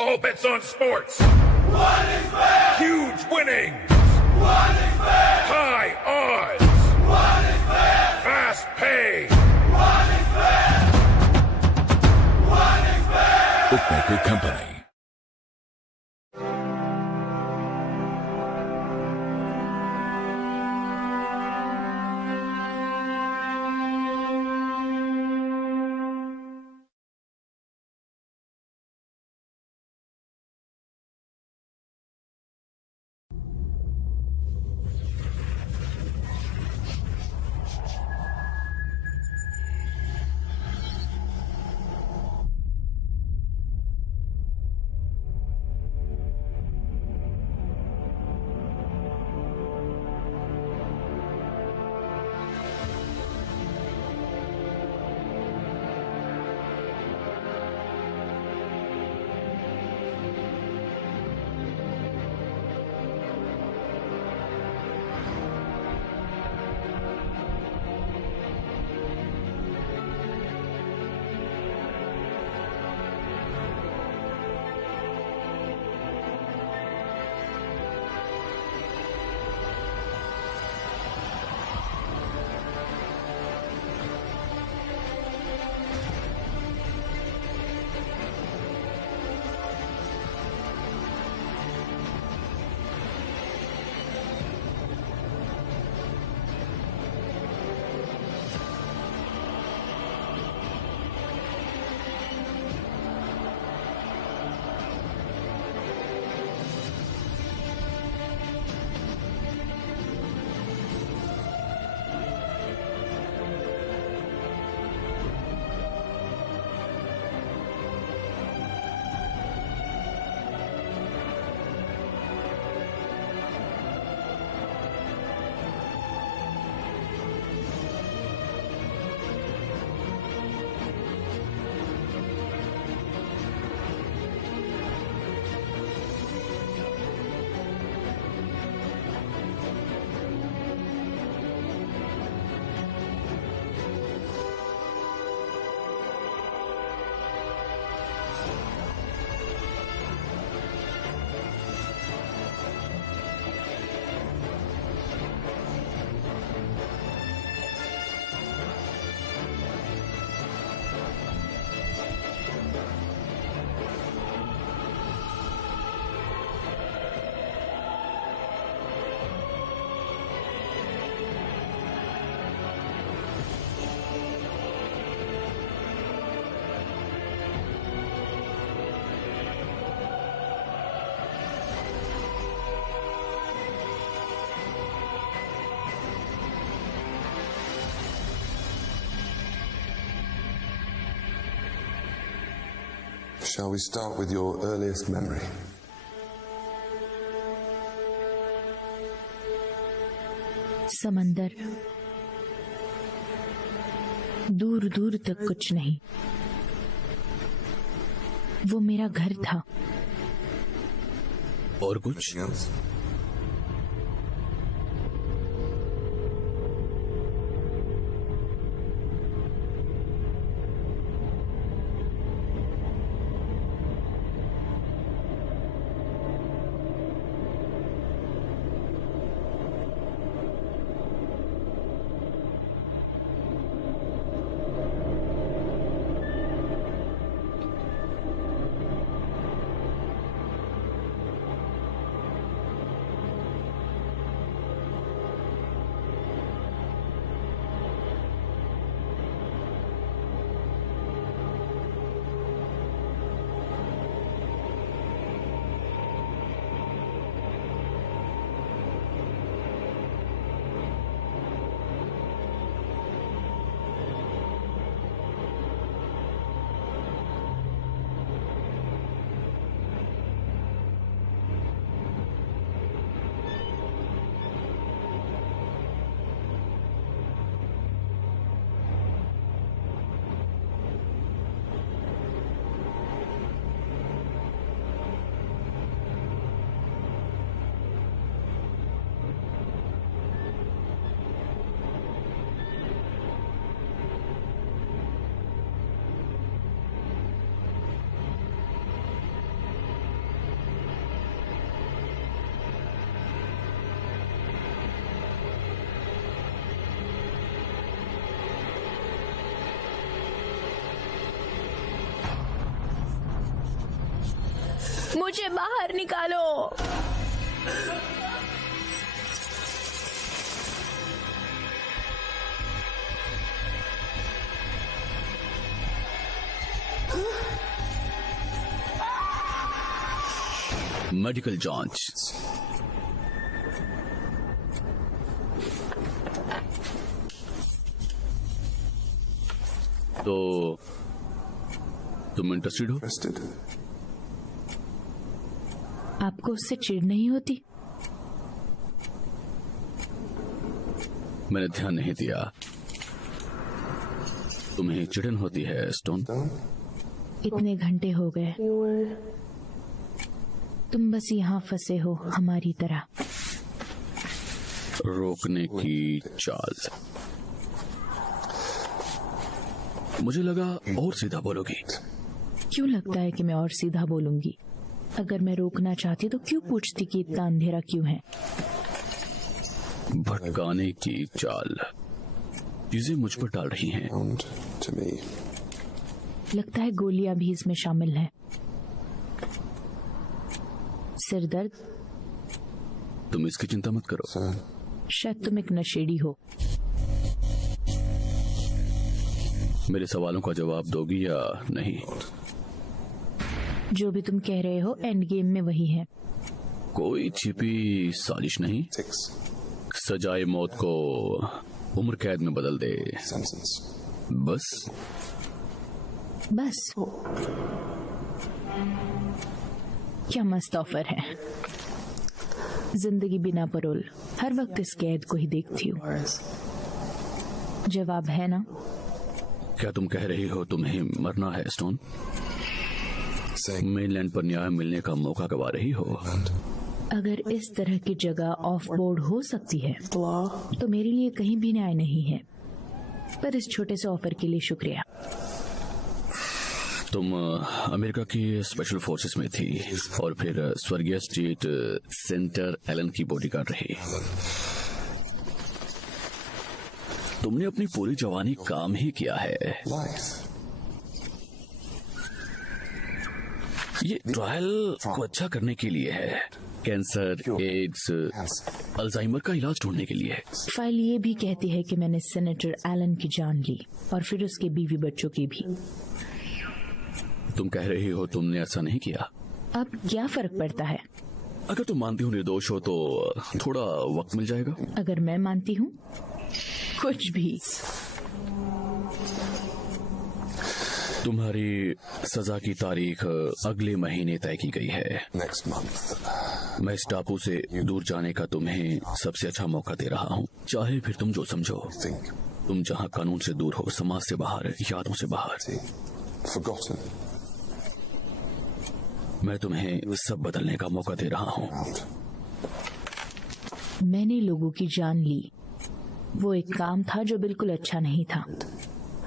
All bets on sports. What is fair? Huge winnings. What is fair? High odds. What is fair? Fast pay. What is fair? What is fair? Bookmaker Company. Shall we start with your earliest memory? समंदर, दूर दूर तक कुछ नहीं। वो मेरा घर था। और कुछ? मुझे बाहर निकालो। मेडिकल जांच। तो तुम इंटरेस्टेड हो? Rested? आपको उससे चिढ़ नहीं होती? मैंने ध्यान नहीं दिया। तुम्हें चिढ़न होती है स्टोन? Down? इतने घंटे हो गए, तुम बस यहाँ फंसे हो हमारी तरह। रोकने की चाल। मुझे लगा और सीधा बोलोगी। क्यों लगता है कि मैं और सीधा बोलूंगी? अगर मैं रोकना चाहती तो क्यों पूछती कि इतना अंधेरा क्यों है? भटकाने की चाल। चीजें मुझ पर डाल रही हैं। Round to me. लगता है गोलियां भी इसमें शामिल हैं। सिर दर्द? तुम इसकी चिंता मत करो। Sir, शायद तुम एक नशेड़ी हो। मेरे सवालों का जवाब दोगी या नहीं? जो भी तुम कह रहे हो एंड गेम में वही है। कोई छिपी साजिश नहीं। 6 सजाए मौत को उम्र कैद में बदल दे। sentence. बस बस क्या मस्त ऑफर है। जिंदगी बिना परोल, हर वक्त इस कैद को ही देखती हूँ। जवाब है ना? क्या तुम कह रही हो तुम्हें मरना है स्टोन? Saying मेनलैंड पर न्याय मिलने का मौका गवा रही हो? and अगर इस तरह की जगह ऑफ बोर्ड हो सकती है तो मेरे लिए कहीं भी न्याय नहीं है। पर इस छोटे से ऑफर के लिए शुक्रिया। तुम अमेरिका की स्पेशल फोर्सेस में थी और फिर स्वर्गीय स्टेट सेंटर एलन की बॉडीगार्ड रही। तुमने अपनी पूरी जवानी काम ही किया है। life. ये ट्रायल को अच्छा करने के लिए है। Cancer, ads, Cancer. अल्जाइमर का इलाज ढूंढने के लिए। फाइल ये भी कहती है कि मैंने सेनेटर एलन की जान ली और फिर उसके बीवी बच्चों की भी। तुम कह रही हो तुमने ऐसा नहीं किया। अब क्या फर्क पड़ता है? अगर तुम मानती हो निर्दोष हो तो थोड़ा वक्त मिल जाएगा। अगर मैं मानती हूँ कुछ भी। तुम्हारी सजा की तारीख अगले महीने तय की गई है। Next month. मैं इस टापू से दूर जाने का तुम्हें सबसे अच्छा मौका दे रहा हूँ। चाहे फिर तुम जो समझो। Think. तुम जहाँ कानून से दूर हो, समाज से बाहर, यादों से बाहर। See. Forgotten. मैं तुम्हें सब बदलने का मौका दे रहा हूँ। Round. मैंने लोगों की जान ली। वो एक काम था जो बिल्कुल अच्छा नहीं था।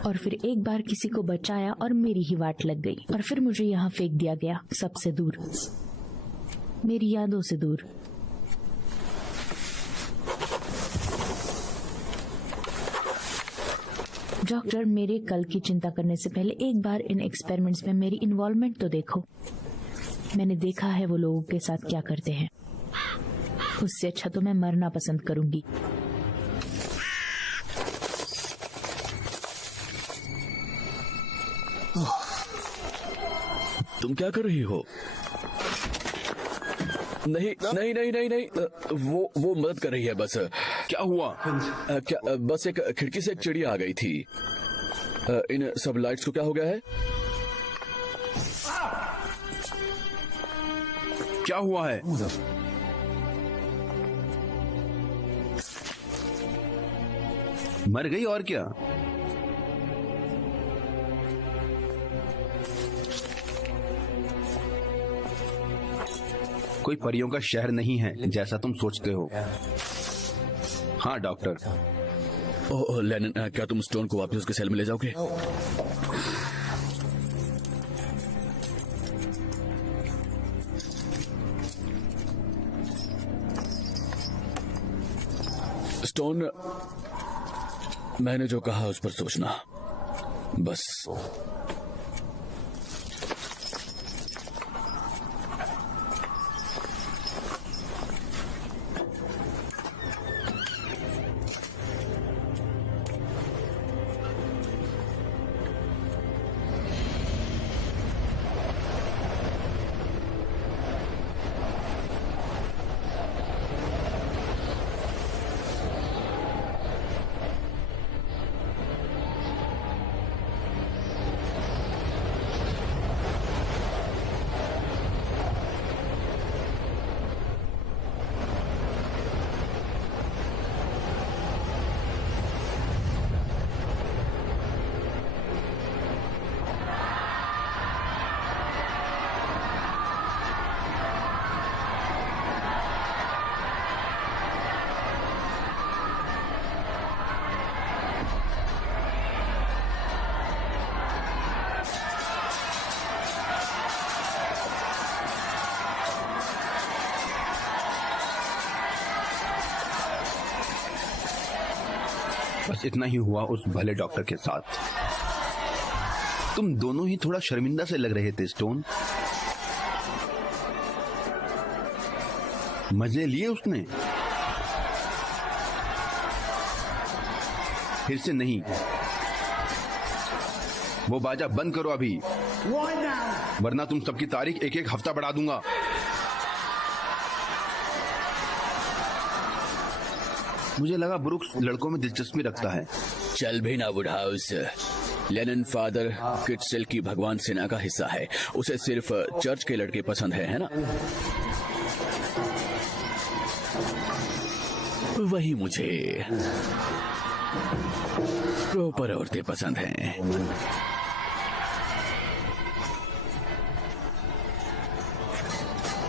और फिर एक बार किसी को बचाया और मेरी ही वाट लग गई। और फिर मुझे यहाँ फेंक दिया गया, सबसे दूर, मेरी यादों से दूर। डॉक्टर, मेरे कल की चिंता करने से पहले एक बार इन एक्सपेरिमेंट्स में मेरी इन्वॉल्वमेंट तो देखो। मैंने देखा है वो लोगों के साथ क्या करते हैं। उससे अच्छा तो मैं मरना पसंद करूंगी। तुम क्या कर रही हो? नहीं नहीं नहीं नहीं नहीं, वो मदद कर रही है बस। क्या हुआ? क्या बस एक खिड़की से एक चिड़िया आ गई थी। इन सब लाइट्स को क्या हो गया है? क्या हुआ है? मर गई और क्या? कोई परियों का शहर नहीं है जैसा तुम सोचते हो। हाँ डॉक्टर। ओह लेनिन, क्या तुम स्टोन को वापस उसके सेल में ले जाओगे? स्टोन, मैंने जो कहा उस पर सोचना बस। बस इतना ही हुआ उस भले डॉक्टर के साथ। तुम दोनों ही थोड़ा शर्मिंदा से लग रहे थे स्टोन। मजे लिए उसने? फिर से नहीं। वो बाजा बंद करो अभी, वरना तुम सबकी तारीख एक एक हफ्ता बढ़ा दूंगा। मुझे लगा ब्रुक्स लड़कों में दिलचस्पी रखता है। चल भी ना वुडहाउस। लेनिन फादर किटसेल की भगवान सेना का हिस्सा है। उसे सिर्फ चर्च के लड़के पसंद है ना? वही मुझे प्रॉपर औरतें पसंद हैं।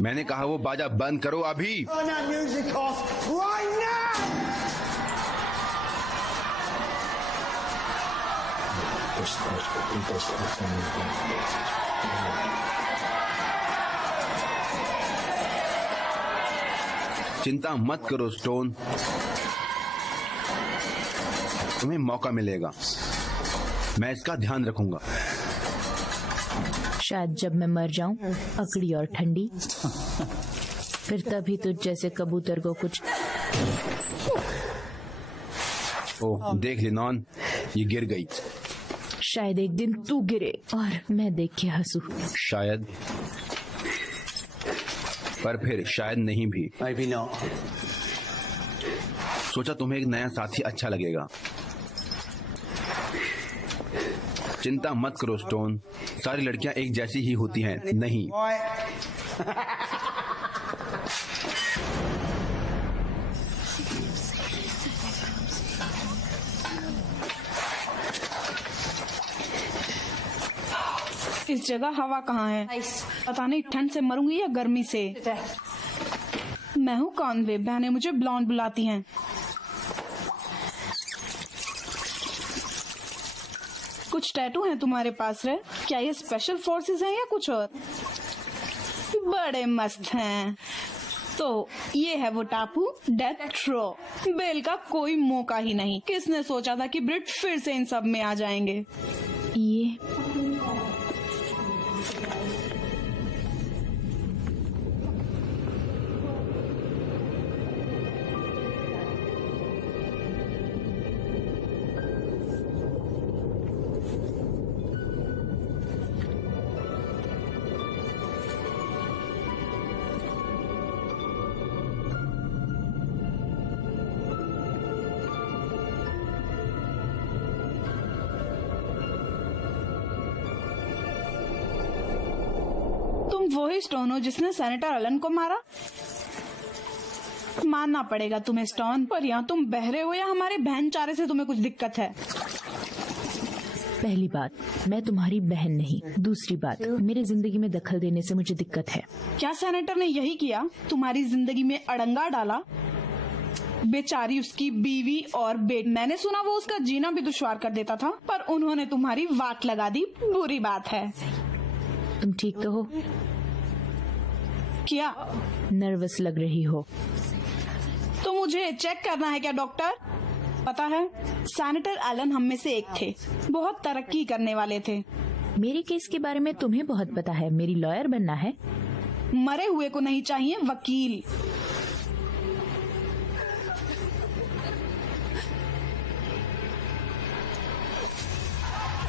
मैंने कहा वो बाजा बंद करो अभी। Turn that music off right now! चिंता मत करो स्टोन, तुम्हें मौका मिलेगा। मैं इसका ध्यान रखूंगा। शायद जब मैं मर जाऊं, अकड़ी और ठंडी, फिर तभी तुझ जैसे कबूतर को कुछ। ओह देख लिनॉन, ये गिर गई। शायद एक दिन तू गिरे और मैं देख के हंसू। शायद, पर फिर शायद नहीं भी। Maybe not. सोचा तुम्हें एक नया साथी अच्छा लगेगा। चिंता मत करो स्टोन, सारी लड़कियां एक जैसी ही होती हैं। नहीं, इस जगह हवा कहाँ है? पता नहीं ठंड से मरूंगी या गर्मी से। मैं हूँ कॉनवे, बहनें मुझे ब्लॉन्ड बुलाती हैं। कुछ टैटू हैं तुम्हारे पास रे? क्या ये स्पेशल फोर्सेस हैं या कुछ और? बड़े मस्त हैं। तो ये है वो टापू, डेथ रो। बेल का कोई मौका ही नहीं। किसने सोचा था कि ब्रिट फिर से इन सब में आ जाएंगे? ये तुम वही स्टोन हो जिसने सेनेटर एलन को मारा? मानना पड़ेगा तुम्हें स्टोन, पर यहाँ तुम बहरे हो या हमारे बहन चारे से तुम्हें कुछ दिक्कत है? पहली बात, मैं तुम्हारी बहन नहीं। दूसरी बात, मेरे जिंदगी में दखल देने से मुझे दिक्कत है। क्या सेनेटर ने यही किया? तुम्हारी जिंदगी में अड़ंगा डाला? बेचारी उसकी बीवी और बेट, मैंने सुना वो उसका जीना भी दुश्वार कर देता था, पर उन्होंने तुम्हारी वाट लगा दी। बुरी बात है। तुम ठीक तो हो? क्या नर्वस लग रही हो। तो मुझे चेक करना है क्या डॉक्टर? पता है, सेनेटर एलन हम में से एक थे, बहुत तरक्की करने वाले थे। मेरे केस के बारे में तुम्हें बहुत पता है। मेरी लॉयर बनना है। मरे हुए को नहीं चाहिए वकील।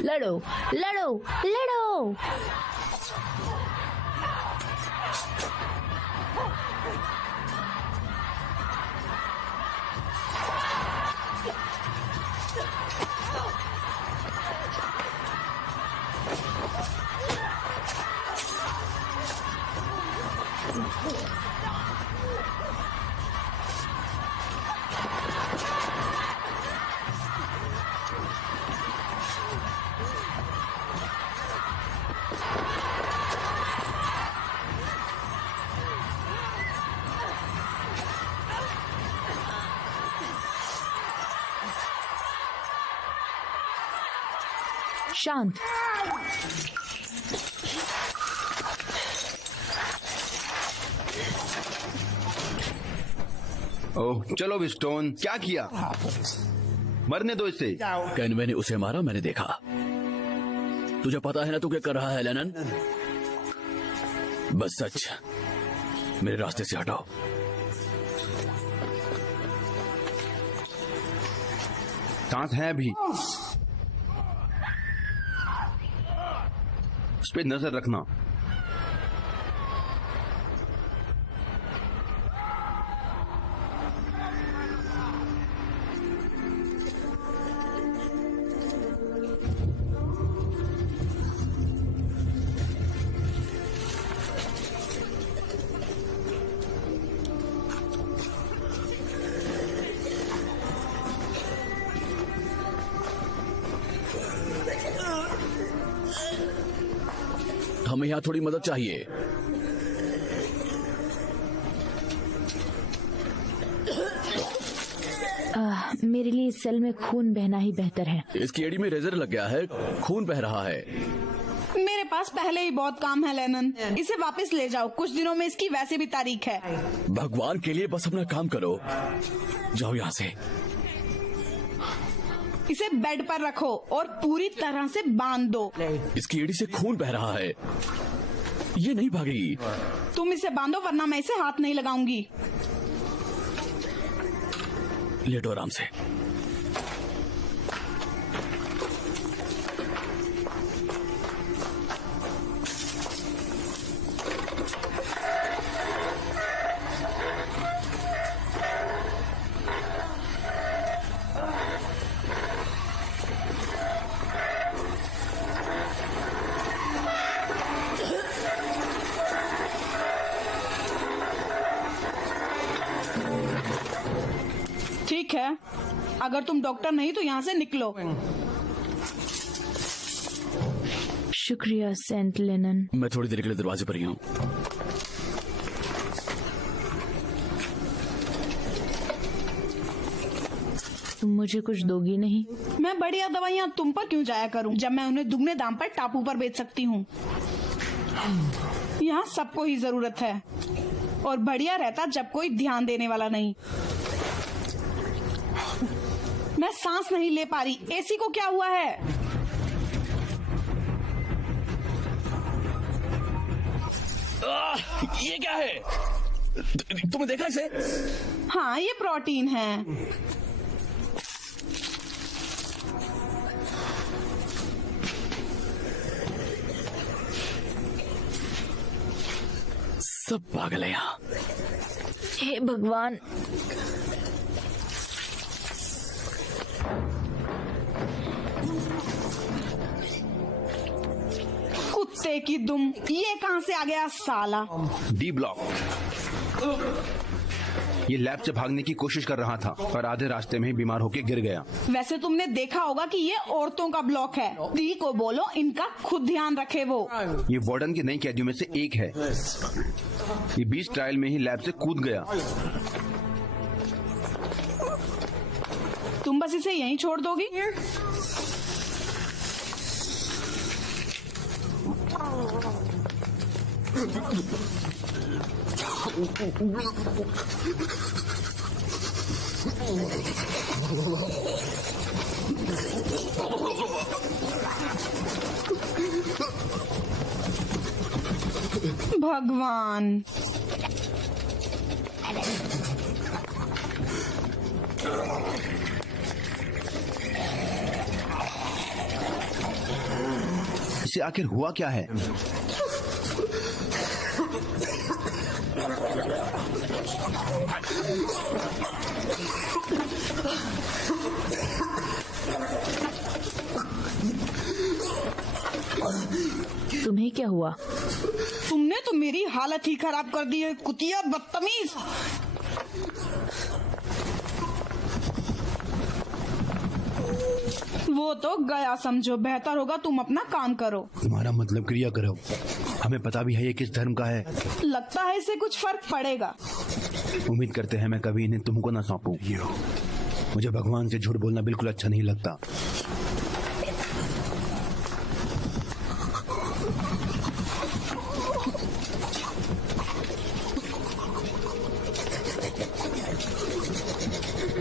लड़ो लड़ो लड़ो। शांत। ओह चलो भी स्टोन, क्या किया? मरने दो इसे। कैनवे ने उसे मारा, मैंने देखा। तुझे पता है ना तू क्या कर रहा है लेनन? बस सच मेरे रास्ते से हटाओ। सांस है अभी, उस पे नजर रखना। हमें यहाँ थोड़ी मदद चाहिए। मेरे लिए इस सेल में खून बहना ही बेहतर है। इसकी एड़ी में रेजर लग गया है, खून बह रहा है। मेरे पास पहले ही बहुत काम है लेनन, इसे वापस ले जाओ। कुछ दिनों में इसकी वैसे भी तारीख है। भगवान के लिए बस अपना काम करो, जाओ यहाँ से। इसे बेड पर रखो और पूरी तरह से बांध दो। इसकी एड़ी से खून बह रहा है, ये नहीं भागेगी। तुम इसे बांधो वरना मैं इसे हाथ नहीं लगाऊंगी। लेटो आराम से। ठीक है, अगर तुम डॉक्टर नहीं तो यहाँ से निकलो। शुक्रिया सेंट लेनन। मैं थोड़ी देर के लिए दरवाजे पर ही हूँ। तुम मुझे कुछ दोगी नहीं? मैं बढ़िया दवाइयाँ तुम पर क्यों जाया करूँ जब मैं उन्हें दुगने दाम पर टापू पर बेच सकती हूँ। यहाँ सबको ही जरूरत है और बढ़िया रहता जब कोई ध्यान देने वाला नहीं। मैं सांस नहीं ले पा रही। एसी को क्या हुआ है? ये क्या है? तुमने देखा इसे? हाँ, ये प्रोटीन है। सब पागल है यहाँ। हे भगवान। कुत्ते की दुम, ये कहाँ से आ गया साला? D block. ये लैब से भागने की कोशिश कर रहा था पर आधे रास्ते में ही बीमार होकर गिर गया। वैसे तुमने देखा होगा कि ये औरतों का ब्लॉक है। डी को बोलो इनका खुद ध्यान रखे वो। ये वार्डन की नई कैदियों में से एक है। ये 20 ट्रायल में ही लैब से कूद गया। तुम बस इसे यहीं छोड़ दोगी? भगवान। इसे आखिर हुआ क्या है? तुम्हें क्या हुआ? तुमने तो मेरी हालत ही खराब कर दी है, कुतिया बदतमीज। वो तो गया समझो। बेहतर होगा तुम अपना काम करो। तुम्हारा मतलब क्रिया करो। हमें पता भी है ये किस धर्म का है। लगता है इससे कुछ फर्क पड़ेगा। उम्मीद करते हैं मैं कभी इन्हें तुमको ना सौंपूं। मुझे भगवान से झूठ बोलना बिल्कुल अच्छा नहीं लगता।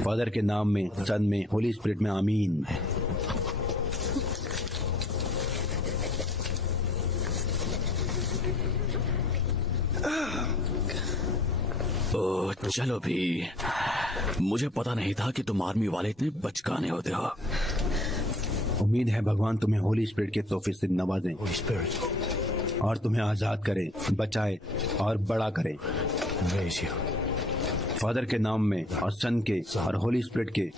फादर के नाम में, सन में, होली स्पिरिट में, आमीन। ओ, चलो भी। मुझे पता नहीं था कि तुम आर्मी वाले इतने बचकाने होते हो। उम्मीद है भगवान तुम्हें होली स्पिरिट के तोहफे से नवाजें और तुम्हें आजाद करे, बचाए और बड़ा करे। फादर के नाम में और सन के और होली स्पिरिट के।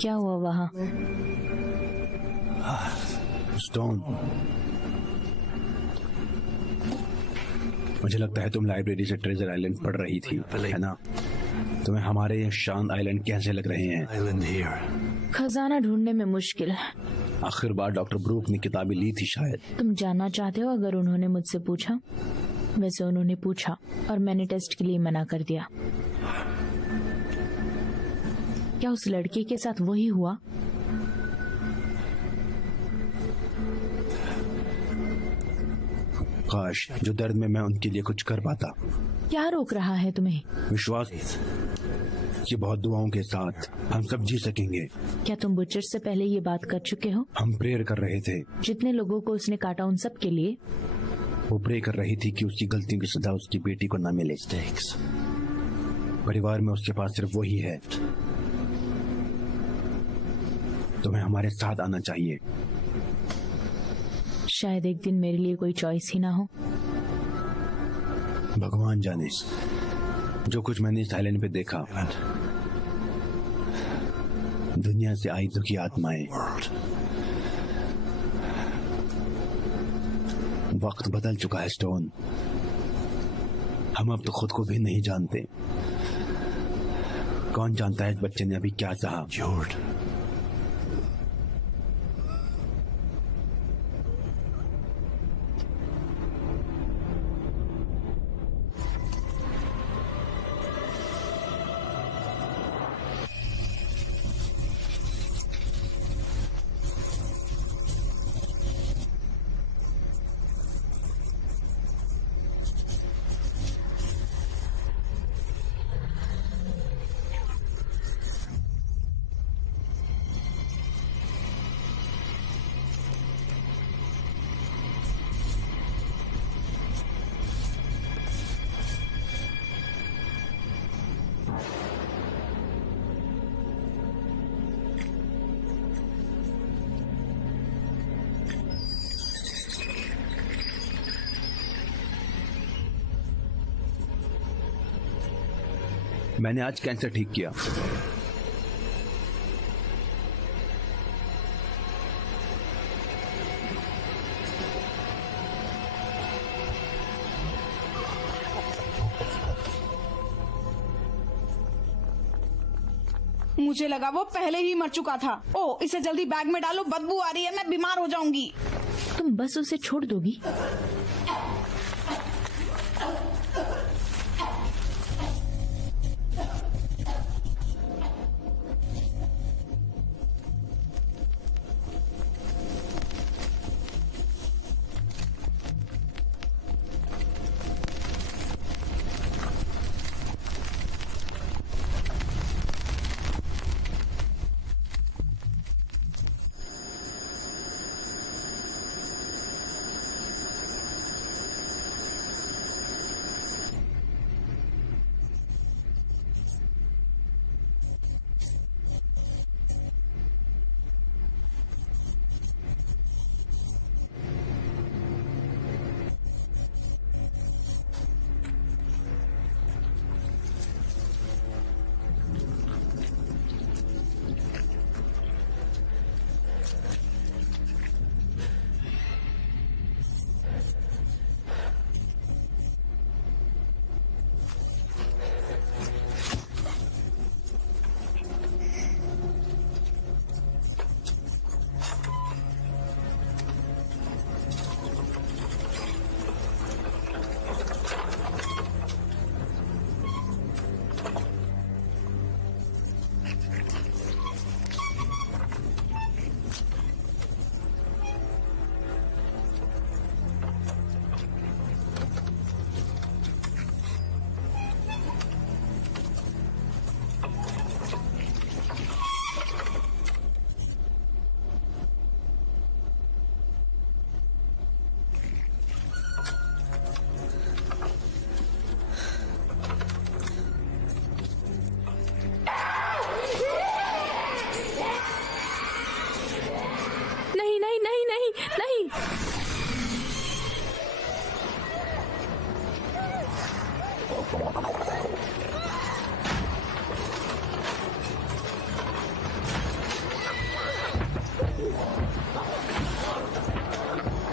क्या हुआ वहाँ? स्टोन, मुझे लगता है तुम लाइब्रेरी से ट्रेजर आइलैंड पढ़ रही थी, है ना? तुम्हें हमारे ये शांत आइलैंड कैसे लग रहे हैं? खजाना ढूंढने में मुश्किल। आखिर बार डॉक्टर ब्रूक ने किताबें ली थी शायद। तुम जानना चाहते हो अगर उन्होंने मुझसे पूछा? वैसे उन्होंने पूछा और मैंने टेस्ट के लिए मना कर दिया। क्या उस लड़के के साथ वही हुआ? काश जो दर्द में मैं उनके लिए कुछ कर पाता। क्या रोक रहा है तुम्हें? विश्वास कि बहुत दुआओं के साथ हम सब जी सकेंगे। क्या तुम बुचर से पहले ये बात कर चुके हो? हम प्रेयर कर रहे थे। जितने लोगों को उसने काटा उन सब के लिए? वो प्रे कर रही थी कि उसकी गलतियों की सजा उसकी बेटी को न मिले। परिवार में उसके पास सिर्फ वही है। तुम्हें हमारे साथ आना चाहिए। शायद एक दिन मेरे लिए कोई चॉइस ही ना हो। भगवान जाने जो कुछ मैंने इस आइलैंड पे देखा। दुनिया से आई दुखी आत्माएं। वक्त बदल चुका है स्टोन। हम अब तो खुद को भी नहीं जानते। कौन जानता है इस बच्चे ने अभी क्या सहा? मैंने आज कैंसर ठीक किया। मुझे लगा वो पहले ही मर चुका था। ओ, इसे जल्दी बैग में डालो, बदबू आ रही है, मैं बीमार हो जाऊंगी। तुम बस उसे छोड़ दोगी?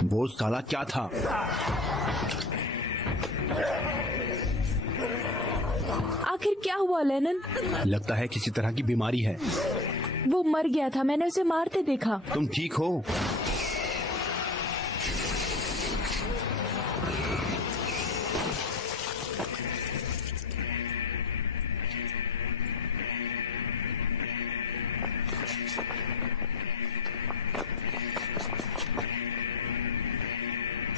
वो साला क्या था? आखिर क्या हुआ लेनन? लगता है किसी तरह की बीमारी है। वो मर गया था, मैंने उसे मारते देखा। तुम ठीक हो?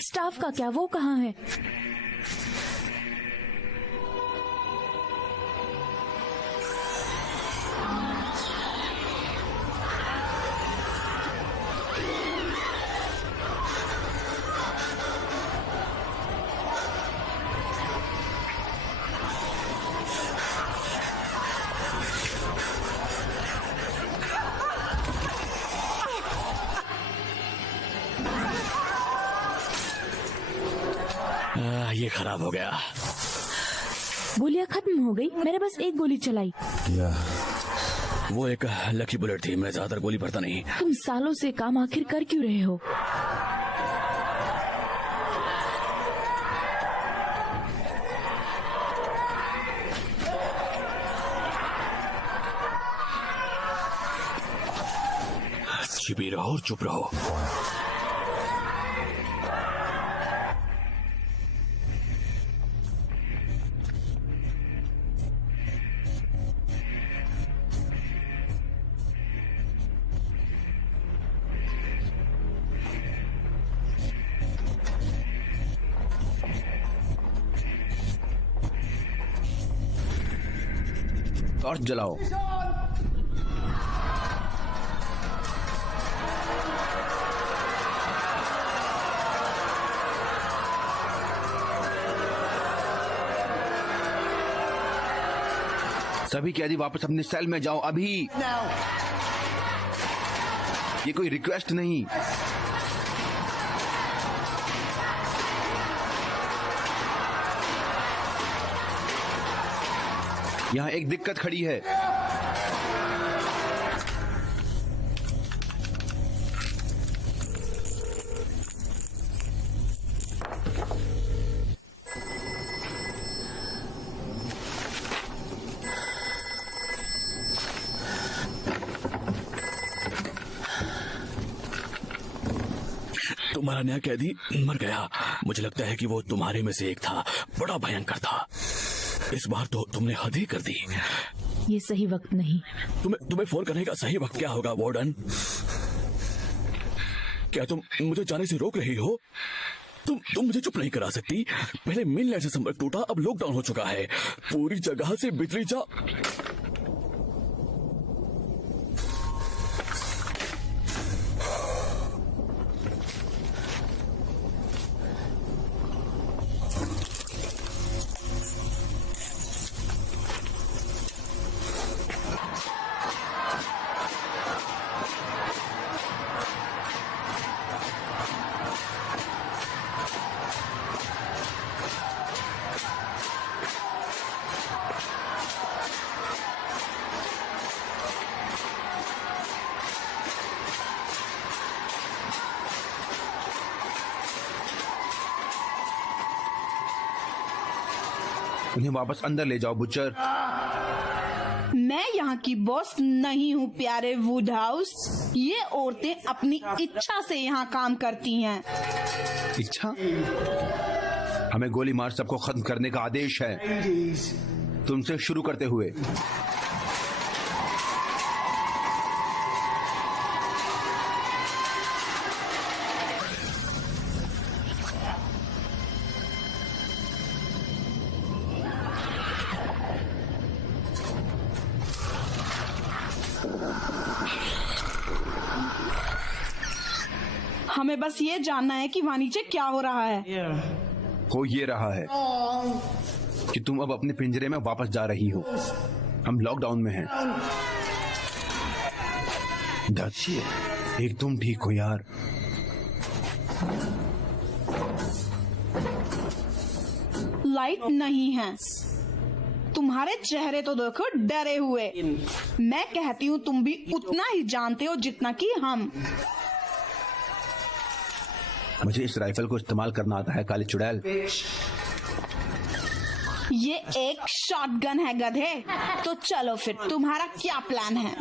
स्टाफ का क्या, वो कहाँ है? ये खराब हो गया। गोलियां खत्म हो गई, मैंने बस एक गोली चलाई। वो एक लकी बुलेट थी, मैं ज्यादा गोली भरता नहीं। तुम सालों से काम आखिर कर क्यों रहे हो? छिपी रहो और चुप रहो। टॉर्च जलाओ। सभी कैदी वापस अपने सेल में जाओ अभी। ये कोई रिक्वेस्ट नहीं। यहाँ एक दिक्कत खड़ी है। तुम्हारा नया कैदी मर गया। मुझे लगता है कि वो तुम्हारे में से एक था, बड़ा भयंकर था। इस बार तो तुमने हद ही कर दी। ये सही वक्त नहीं। तुम्हें फोन करने का सही वक्त क्या होगा वार्डन? क्या तुम मुझे जाने से रोक रही हो? तुम मुझे चुप नहीं करा सकती। पहले मिलने से संपर्क टूटा, अब लॉकडाउन हो चुका है। पूरी जगह से बिजली जा। उन्हें वापस अंदर ले जाओ बुचर। मैं यहाँ की बॉस नहीं हूँ प्यारे वुडहाउस। ये औरतें अपनी इच्छा से यहाँ काम करती हैं। इच्छा? हमें गोली मार सबको खत्म करने का आदेश है, तुमसे शुरू करते हुए। हमें बस ये जानना है कि वहाँ नीचे क्या हो रहा है। हो ये रहा है कि तुम अब अपने पिंजरे में वापस जा रही हो। हम लॉकडाउन में हैं। एक तुम ठीक हो यार। लाइट नहीं है। तुम्हारे चेहरे तो देखो डरे हुए। मैं कहती हूँ तुम भी उतना ही जानते हो जितना कि हम। मुझे इस राइफल को इस्तेमाल करना आता है, काली चुड़ैल। ये एक शॉटगन है गधे। तो चलो फिर, तुम्हारा क्या प्लान है?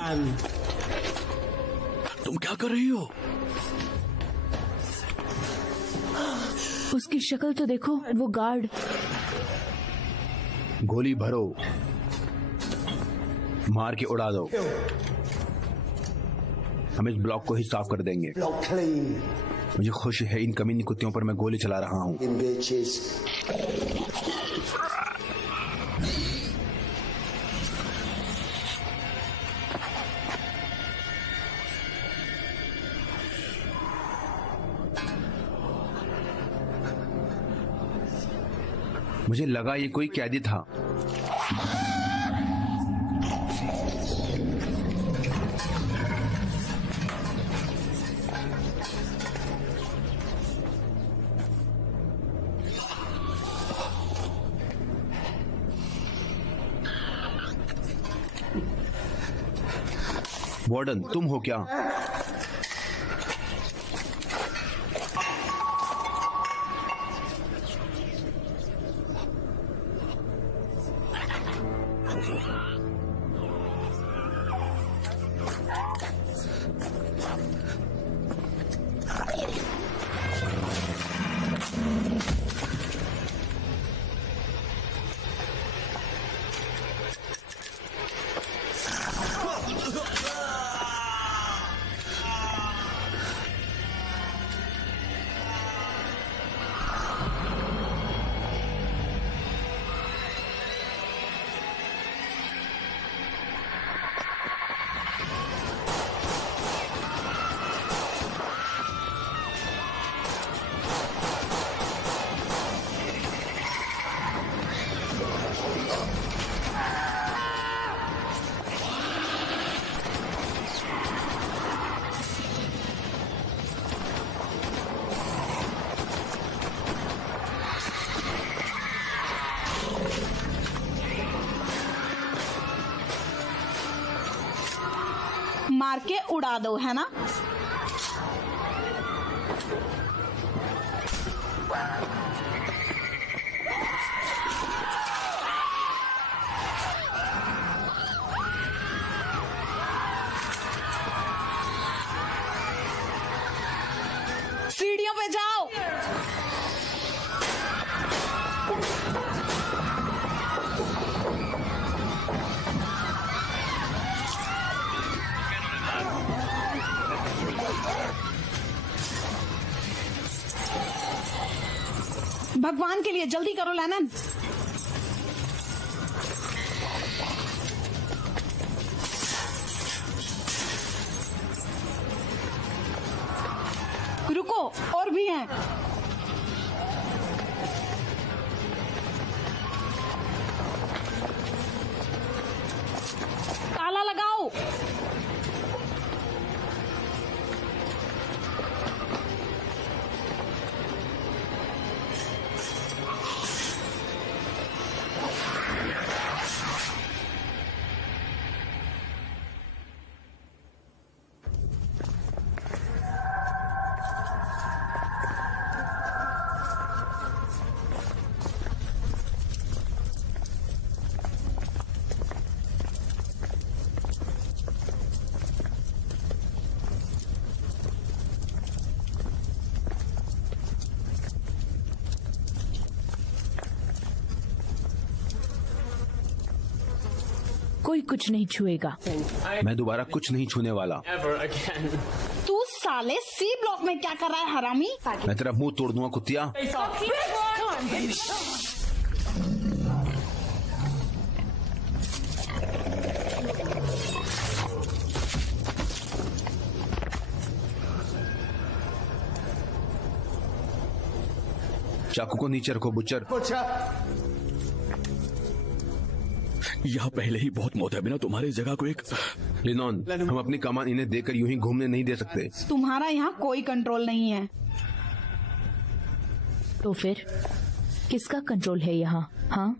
तुम क्या कर रही हो? उसकी शक्ल तो देखो, वो गार्ड। गोली भरो, मार के उड़ा दो। हम इस ब्लॉक को ही साफ कर देंगे। Block clean, मुझे खुशी है इन कमीनी कुत्तियों पर मैं गोली चला रहा हूँ। in bitches. मुझे लगा ये कोई कैदी था। वार्डन, तुम हो क्या? मार के उड़ा दो, है ना? सीढ़ियों पे जाओ। भगवान के लिए जल्दी करो लेनन। रुको, और भी हैं। ताला लगाओ। कोई कुछ नहीं छुएगा। मैं दोबारा कुछ नहीं छूने वाला। तू साले सी ब्लॉक में क्या कर रहा है हरामी? मैं तेरा मुंह तोड़ दूंगा कुत्तिया। चाकू को नीचे रखो बुच्चर। Butcher, यहाँ पहले ही बहुत मौत है, बिना तुम्हारी जगह को एक लिनॉन, हम अपनी कमान इन्हें देकर यूं ही घूमने नहीं दे सकते। तुम्हारा यहाँ कोई कंट्रोल नहीं है। तो फिर किसका कंट्रोल है यहाँ? हाँ,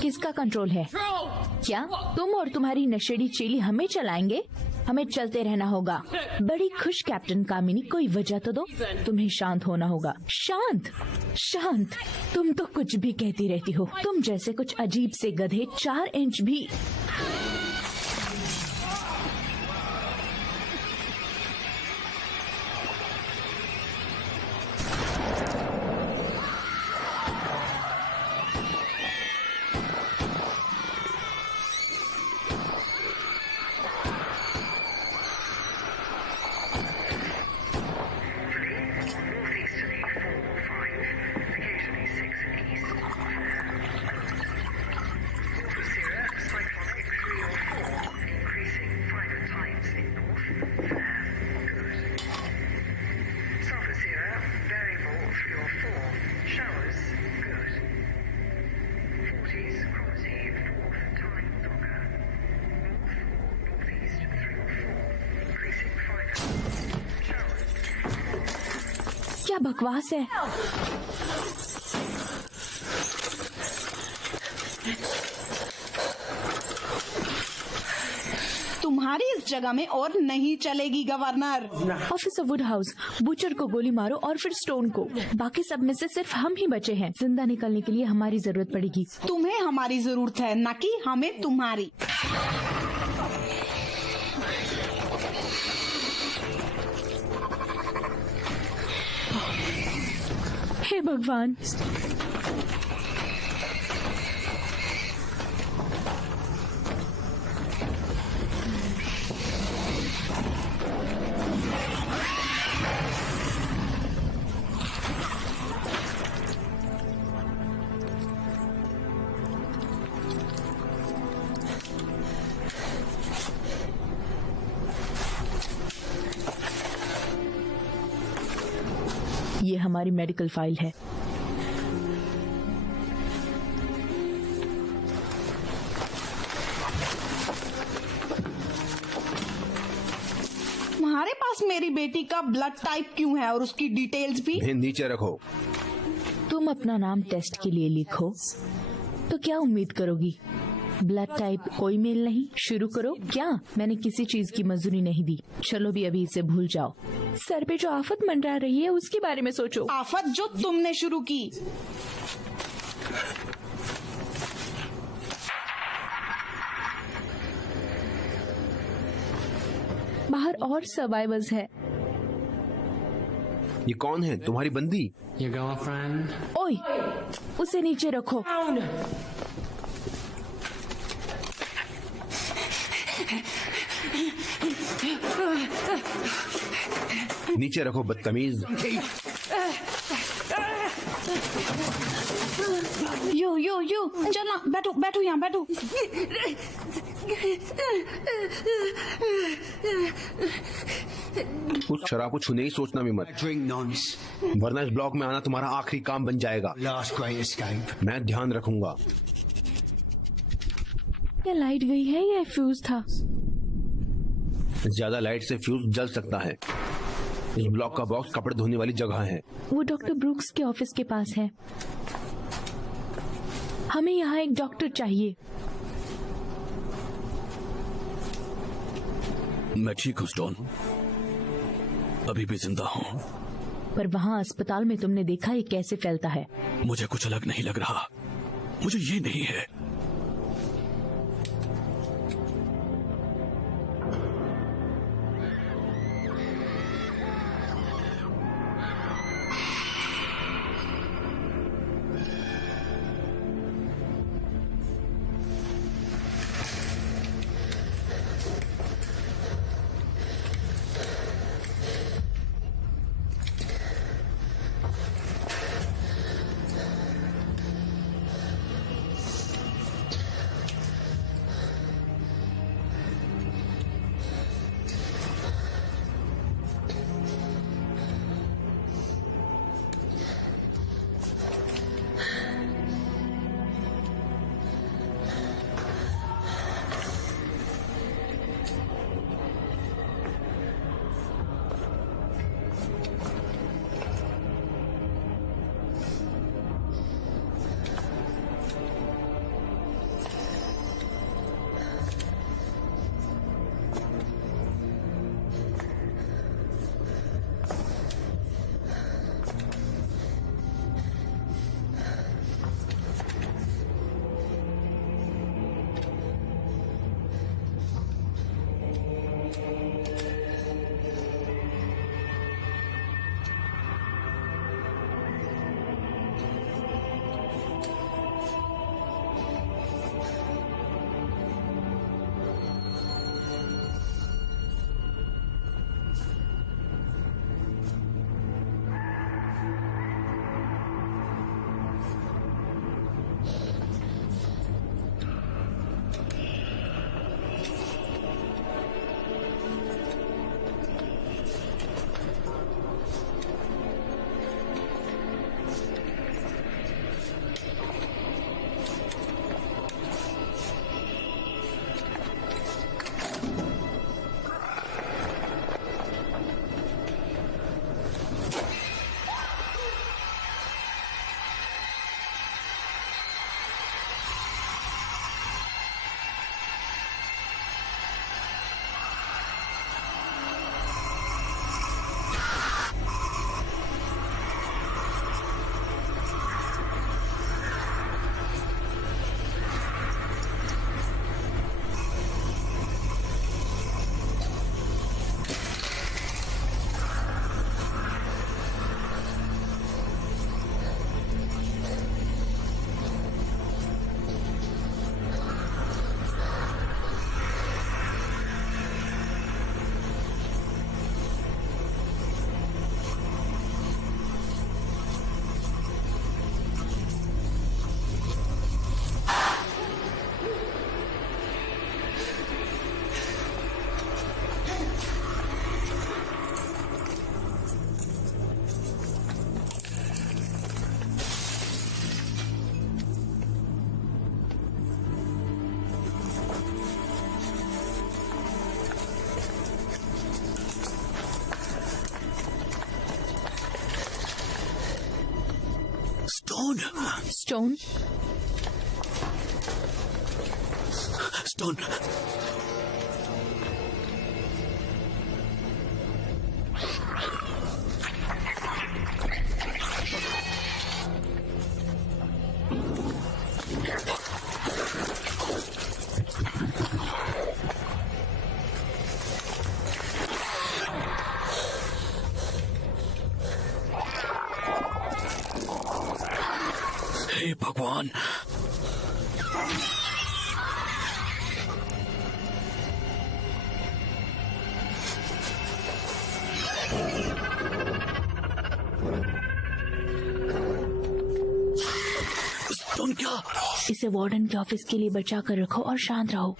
किसका कंट्रोल है? क्या तुम और तुम्हारी नशेड़ी चेली हमें चलाएंगे? हमें चलते रहना होगा। बड़ी खुश कैप्टन कामिनी, कोई वजह तो दो। तुम्हें शांत होना होगा। शांत शांत, तुम तो कुछ भी कहती रहती हो। तुम जैसे कुछ अजीब से गधे 4 इंच भी। क्या बकवास है? तुम्हारी इस जगह में और नहीं चलेगी गवर्नर। ऑफिसर वुडहाउस, बूचर को गोली मारो और फिर स्टोन को। बाकी सब में से सिर्फ हम ही बचे हैं। जिंदा निकलने के लिए हमारी जरूरत पड़ेगी। तुम्हें हमारी जरूरत है, न कि हमें तुम्हारी। हे भगवान, ये हमारी मेडिकल फाइल है। तुम्हारे पास मेरी बेटी का ब्लड टाइप क्यों है और उसकी डिटेल्स भी? नीचे रखो। तुम अपना नाम टेस्ट के लिए लिखो तो क्या उम्मीद करोगी? ब्लड टाइप कोई मेल नहीं। शुरू करो। क्या मैंने किसी चीज की मंजूरी नहीं दी। चलो भी अभी इसे भूल जाओ। सर पे जो आफत मंडरा रही है उसके बारे में सोचो। आफत जो तुमने शुरू की। बाहर और सर्वाइवर्स है। ये कौन है? तुम्हारी बंदी? Your girlfriend? ओए, उसे नीचे रखो। नीचे रखो बदतमीज। यो चलना, बैठो बैठो यहाँ बैठो। उस शराब को छूने ही सोचना भी मत, Drink nonce. वरना इस ब्लॉक में आना तुम्हारा आखिरी काम बन जाएगा। Last great escape. मैं ध्यान रखूंगा। क्या लाइट गई है या फ्यूज था? ज्यादा लाइट से फ्यूज जल सकता है। इस ब्लॉक का बॉक्स कपड़े धोने वाली जगह है। वो डॉक्टर ब्रूक्स के ऑफिस के पास है। हमें यहाँ एक डॉक्टर चाहिए। मैं ठीक हूँ स्टोन, अभी भी जिंदा हूँ। पर वहाँ अस्पताल में तुमने देखा ये कैसे फैलता है? मुझे कुछ अलग नहीं लग रहा। मुझे ये नहीं है। स्टोन। स्टोन। हे भगवान, स्टोन क्या? इसे वार्डन के ऑफिस के लिए बचा कर रखो और शांत रहो।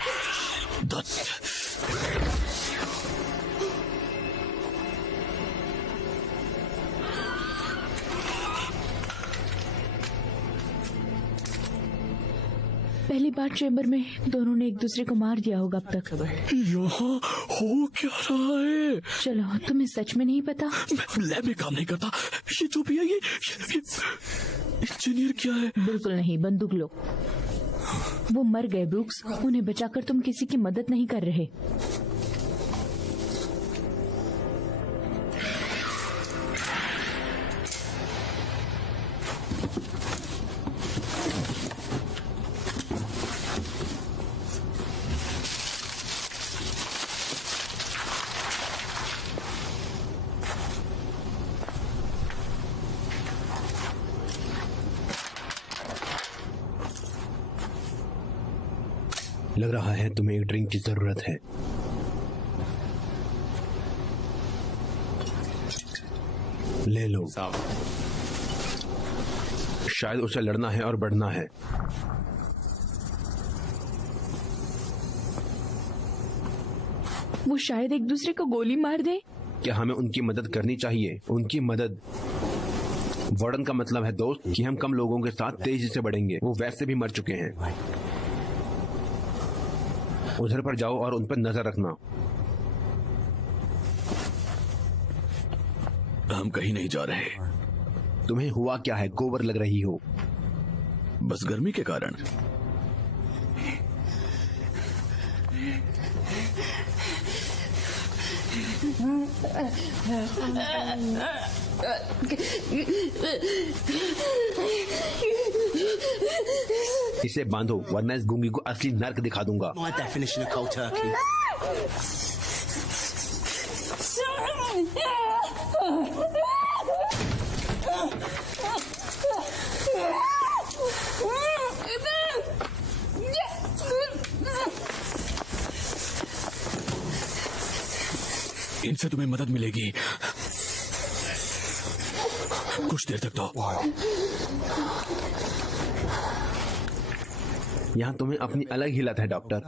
पहली बार चेंबर में दोनों ने एक दूसरे को मार दिया होगा अब तक। यहाँ हो क्या रहा है? चलो, तुम्हें सच में नहीं पता? लैब में काम नहीं करता। ये जो भी है ये इंजीनियर क्या है? बिल्कुल नहीं, बंदूक लो। वो मर गए ब्रूक्स, उन्हें बचाकर तुम किसी की मदद नहीं कर रहे। लग रहा है तुम्हें एक ड्रिंक की जरूरत है। ले लो। शायद उसे लड़ना है और बढ़ना है। वो शायद एक दूसरे को गोली मार दे। क्या हमें उनकी मदद करनी चाहिए? उनकी मदद। वार्डन का मतलब है दोस्त कि हम कम लोगों के साथ तेजी से बढ़ेंगे। वो वैसे भी मर चुके हैं। उधर पर जाओ और उन पर नजर रखना। हम कहीं नहीं जा रहे। तुम्हें हुआ क्या है? गोबर लग रही हो। बस गर्मी के कारण। इसे बांधो वरना इस गूंगी को असली नर्क दिखा दूंगा। My definition of cold turkey. इनसे तुम्हें मदद मिलेगी। कुछ देर तक तो। यहाँ तुम्हें अपनी अलग ही लत है डॉक्टर।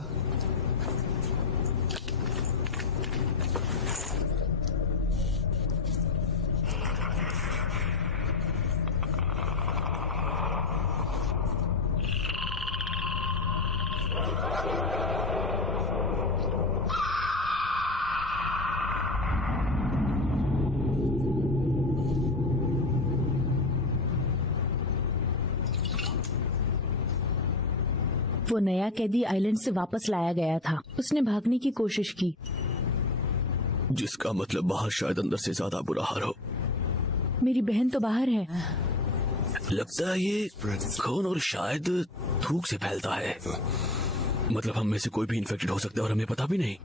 वो नया कैदी आइलैंड से वापस लाया गया था। उसने भागने की कोशिश की। जिसका मतलब बाहर शायद अंदर से ज्यादा बुरा हाल हो। मेरी बहन तो बाहर है। लगता है ये खून और शायद थूक से फैलता है। मतलब हम में से कोई भी इन्फेक्टेड हो सकता है और हमें पता भी नहीं।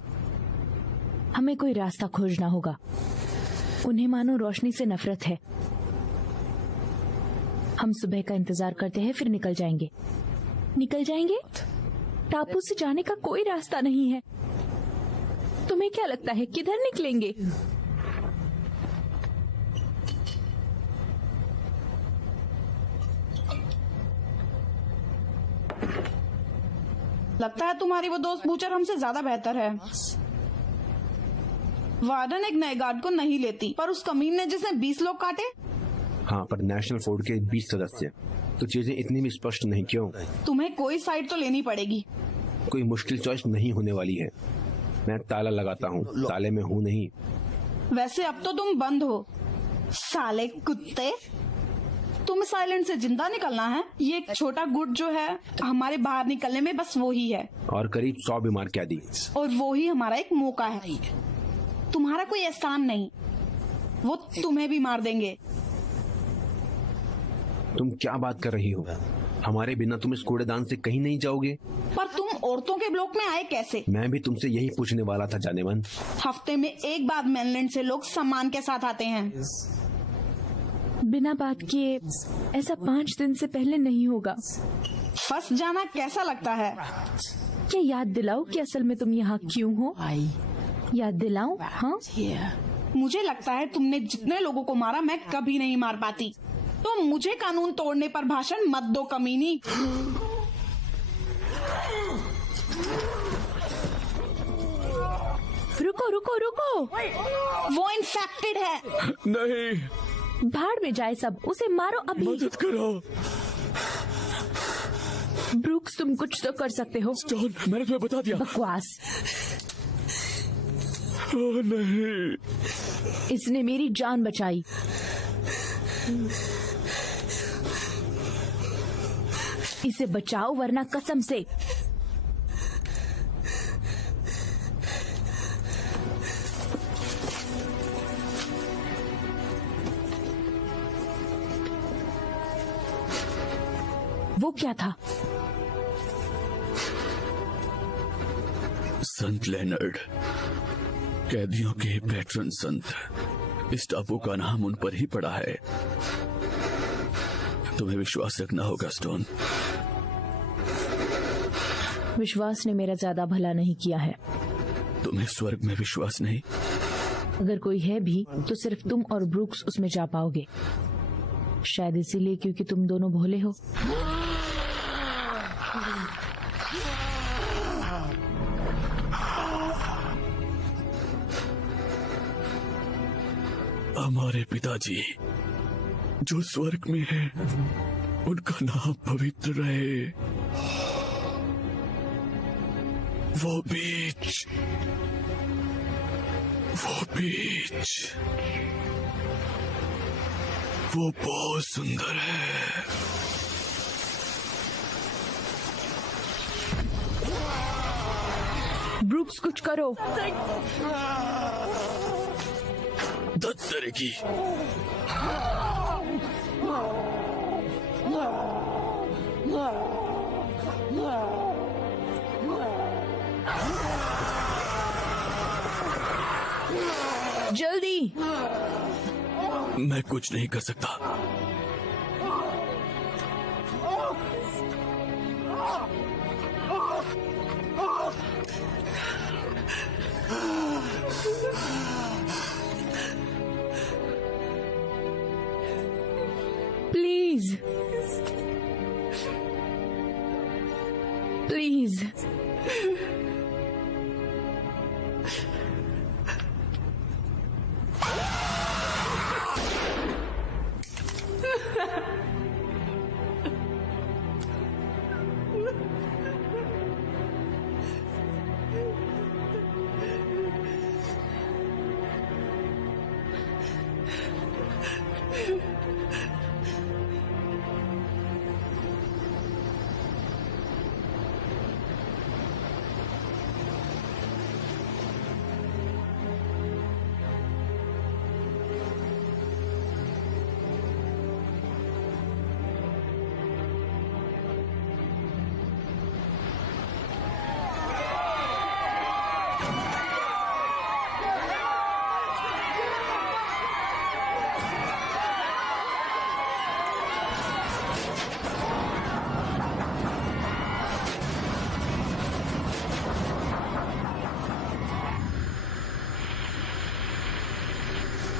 हमें कोई रास्ता खोजना होगा। उन्हें मानो रोशनी से नफरत है। हम सुबह का इंतजार करते हैं, फिर निकल जाएंगे। निकल जाएंगे? टापू से जाने का कोई रास्ता नहीं है। तुम्हें क्या लगता है किधर निकलेंगे? लगता है तुम्हारी वो दोस्त बूचर हमसे ज्यादा बेहतर है। वार्डन एक नए गार्ड को नहीं लेती, पर उस कमीन ने जिसने 20 लोग काटे। हाँ, पर नेशनल फोर्ड के 20 सदस्य। तो चीजें इतनी भी स्पष्ट नहीं। क्यों? तुम्हें कोई साइड तो लेनी पड़ेगी। कोई मुश्किल चॉइस नहीं होने वाली है। मैं ताला लगाता हूँ, ताले में हूँ नहीं। वैसे अब तो तुम बंद हो, साले कुत्ते। तुम्हें साइलेंट से जिंदा निकलना है। ये एक छोटा गुट जो है हमारे बाहर निकलने में, बस वो ही है। और करीब 100 बीमार कैदी। और वो ही हमारा एक मौका है। तुम्हारा कोई एहसान नहीं, वो तुम्हें भी मार देंगे। तुम क्या बात कर रही हो? हमारे बिना तुम इस कूड़ेदान से कहीं नहीं जाओगे। पर तुम औरतों के ब्लॉक में आए कैसे? मैं भी तुमसे यही पूछने वाला था जानेमन। हफ्ते में एक बार मेनलैंड से लोग सामान के साथ आते हैं। बिना बात किए ऐसा 5 दिन से पहले नहीं होगा। फंस जाना कैसा लगता है? क्या याद दिलाओ कि असल में तुम यहाँ क्यों हो? याद दिलाऊं? हाँ, मुझे लगता है तुमने जितने लोगों को मारा मैं कभी नहीं मार पाती। तो मुझे कानून तोड़ने पर भाषण मत दो कमीनी। रुको रुको रुको, वो इन्फेक्टेड है। नहीं, भाड़ में जाए सब, उसे मारो अभी। मदद करो। ब्रूक्स तुम कुछ तो कर सकते हो। स्टोन, मैंने तुम्हें बता दिया। बकवास। ओह नहीं, इसने मेरी जान बचाई। इसे बचाओ वरना कसम से। वो क्या था? संत लेनर्ड, कैदियों के पैट्रन संत। इस टापू का नाम उन पर ही पड़ा है। तुम्हें विश्वास रखना होगा स्टोन। विश्वास ने मेरा ज्यादा भला नहीं किया है। तुम्हें स्वर्ग में विश्वास नहीं? अगर कोई है भी तो सिर्फ तुम और ब्रूक्स उसमें जा पाओगे। शायद इसीलिए क्योंकि तुम दोनों भोले हो। हमारे पिताजी जो स्वर्ग में है, उनका नाम पवित्र रहे। वो बीच वो बहुत सुंदर है। ब्रूक्स कुछ करो। दत्त करेगी। जल्दी। मैं कुछ नहीं कर सकता। Please please.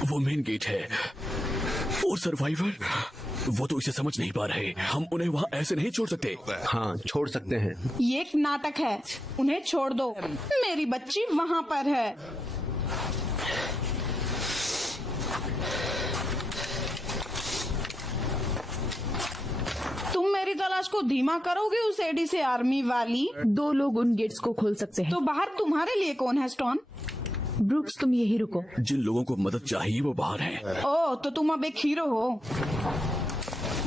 वो मेन गेट है। और सर्वाइवर, वो तो इसे समझ नहीं पा रहे। हम उन्हें वहाँ ऐसे नहीं छोड़ सकते। हाँ, छोड़ सकते हैं। ये एक नाटक है, उन्हें छोड़ दो। मेरी बच्ची वहाँ पर है। तुम मेरी तलाश को धीमा करोगे उस एडी से आर्मी वाली? 2 लोग उन गेट्स को खोल सकते हैं। तो बाहर तुम्हारे लिए कौन है स्टोन? ब्रूक्स तुम यही रुको। जिन लोगों को मदद चाहिए वो बाहर हैं। ओह, तो तुम अब एक हीरो हो।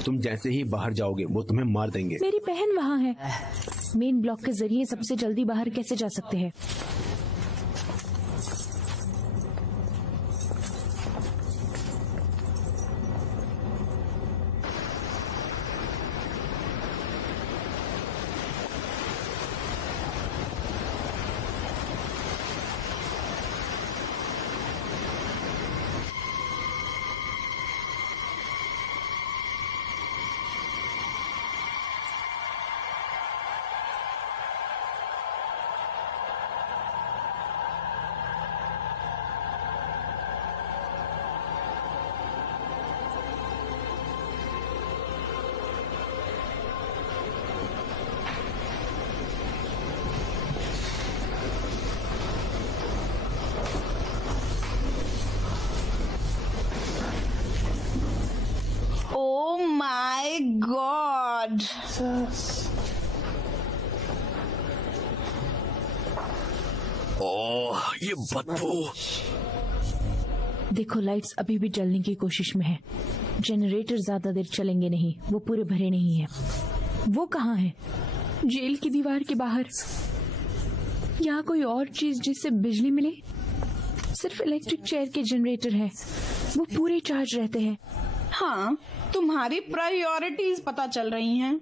तुम जैसे ही बाहर जाओगे वो तुम्हें मार देंगे। मेरी बहन वहाँ है। मेन ब्लॉक के जरिए सबसे जल्दी बाहर कैसे जा सकते हैं? Oh my God! ओह, ये बदबू। देखो, लाइट्स अभी भी जलने की कोशिश में है। जनरेटर ज्यादा देर चलेंगे नहीं, वो पूरे भरे नहीं है। वो कहाँ है? जेल की दीवार के बाहर। यहाँ कोई और चीज जिससे बिजली मिले? सिर्फ इलेक्ट्रिक चेयर के जनरेटर है, वो पूरे चार्ज रहते हैं। हाँ, तुम्हारी प्रायोरिटीज पता चल रही हैं।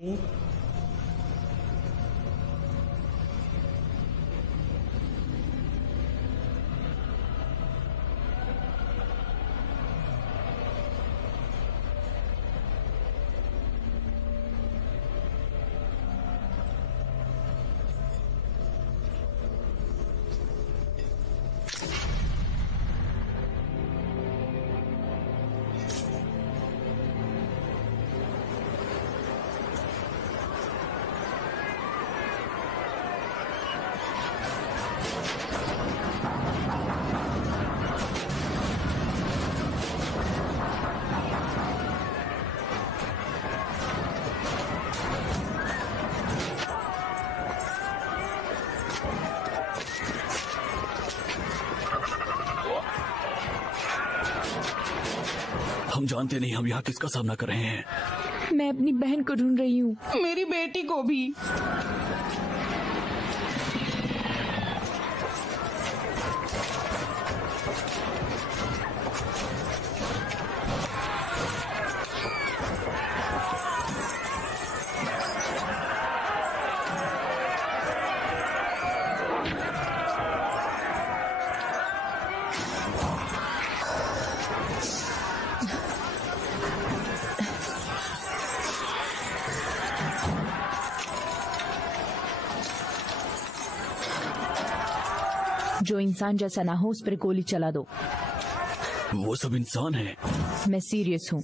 हम जानते नहीं हम यहाँ किसका सामना कर रहे हैं। मैं अपनी बहन को ढूंढ रही हूँ। मेरी बेटी को भी। जो इंसान जैसा ना हो उस पर गोली चला दो। वो सब इंसान हैं। मैं सीरियस हूँ।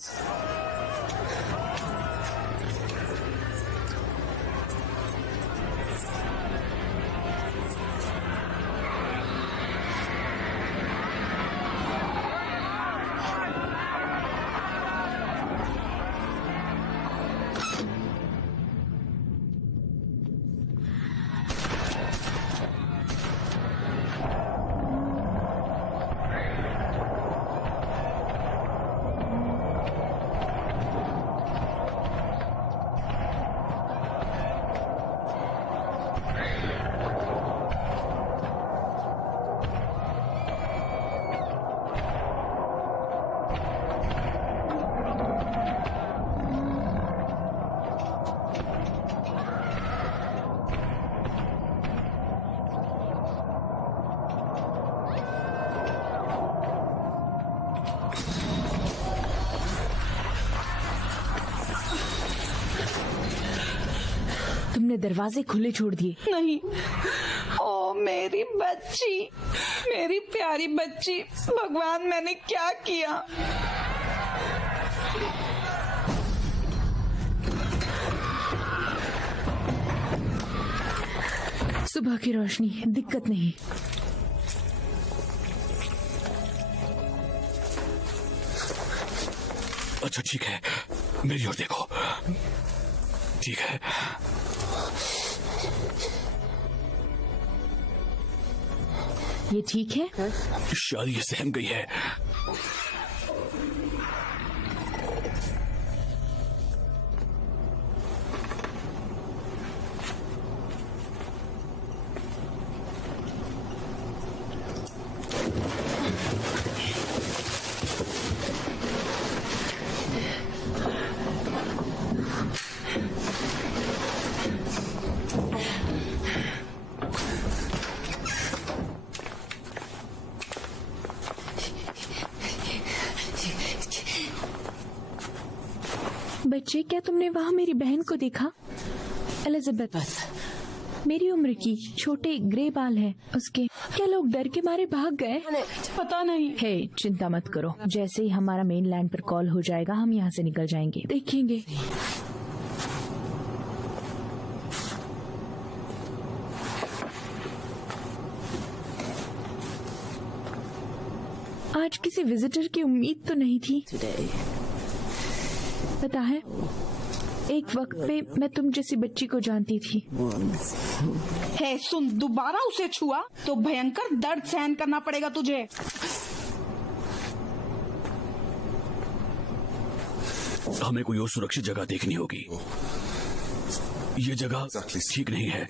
तुमने दरवाजे खुले छोड़ दिए। नहीं। ओ मेरी बच्ची, मेरी प्यारी बच्ची, भगवान मैंने क्या किया? सुबह की रोशनी, दिक्कत नहीं। अच्छा ठीक है, मेरी ओर देखो। ठीक है। ये ठीक है? शायद ये सहम गई है। बच्चे, क्या तुमने वहाँ मेरी बहन को देखा? एलिजाबेथ, मेरी उम्र की, छोटे ग्रे बाल है उसके। क्या लोग डर के मारे भाग गए? पता नहीं। हे, चिंता मत करो, जैसे ही हमारा मेन लैंड पर कॉल हो जाएगा हम यहाँ से निकल जाएंगे, देखेंगे। आज किसी विजिटर की उम्मीद तो नहीं थी। पता है, एक वक्त पे मैं तुम जैसी बच्ची को जानती थी। हे सुन, दोबारा उसे छुआ तो भयंकर दर्द सहन करना पड़ेगा तुझे। हमें कोई और सुरक्षित जगह देखनी होगी। ये जगह ठीक नहीं है।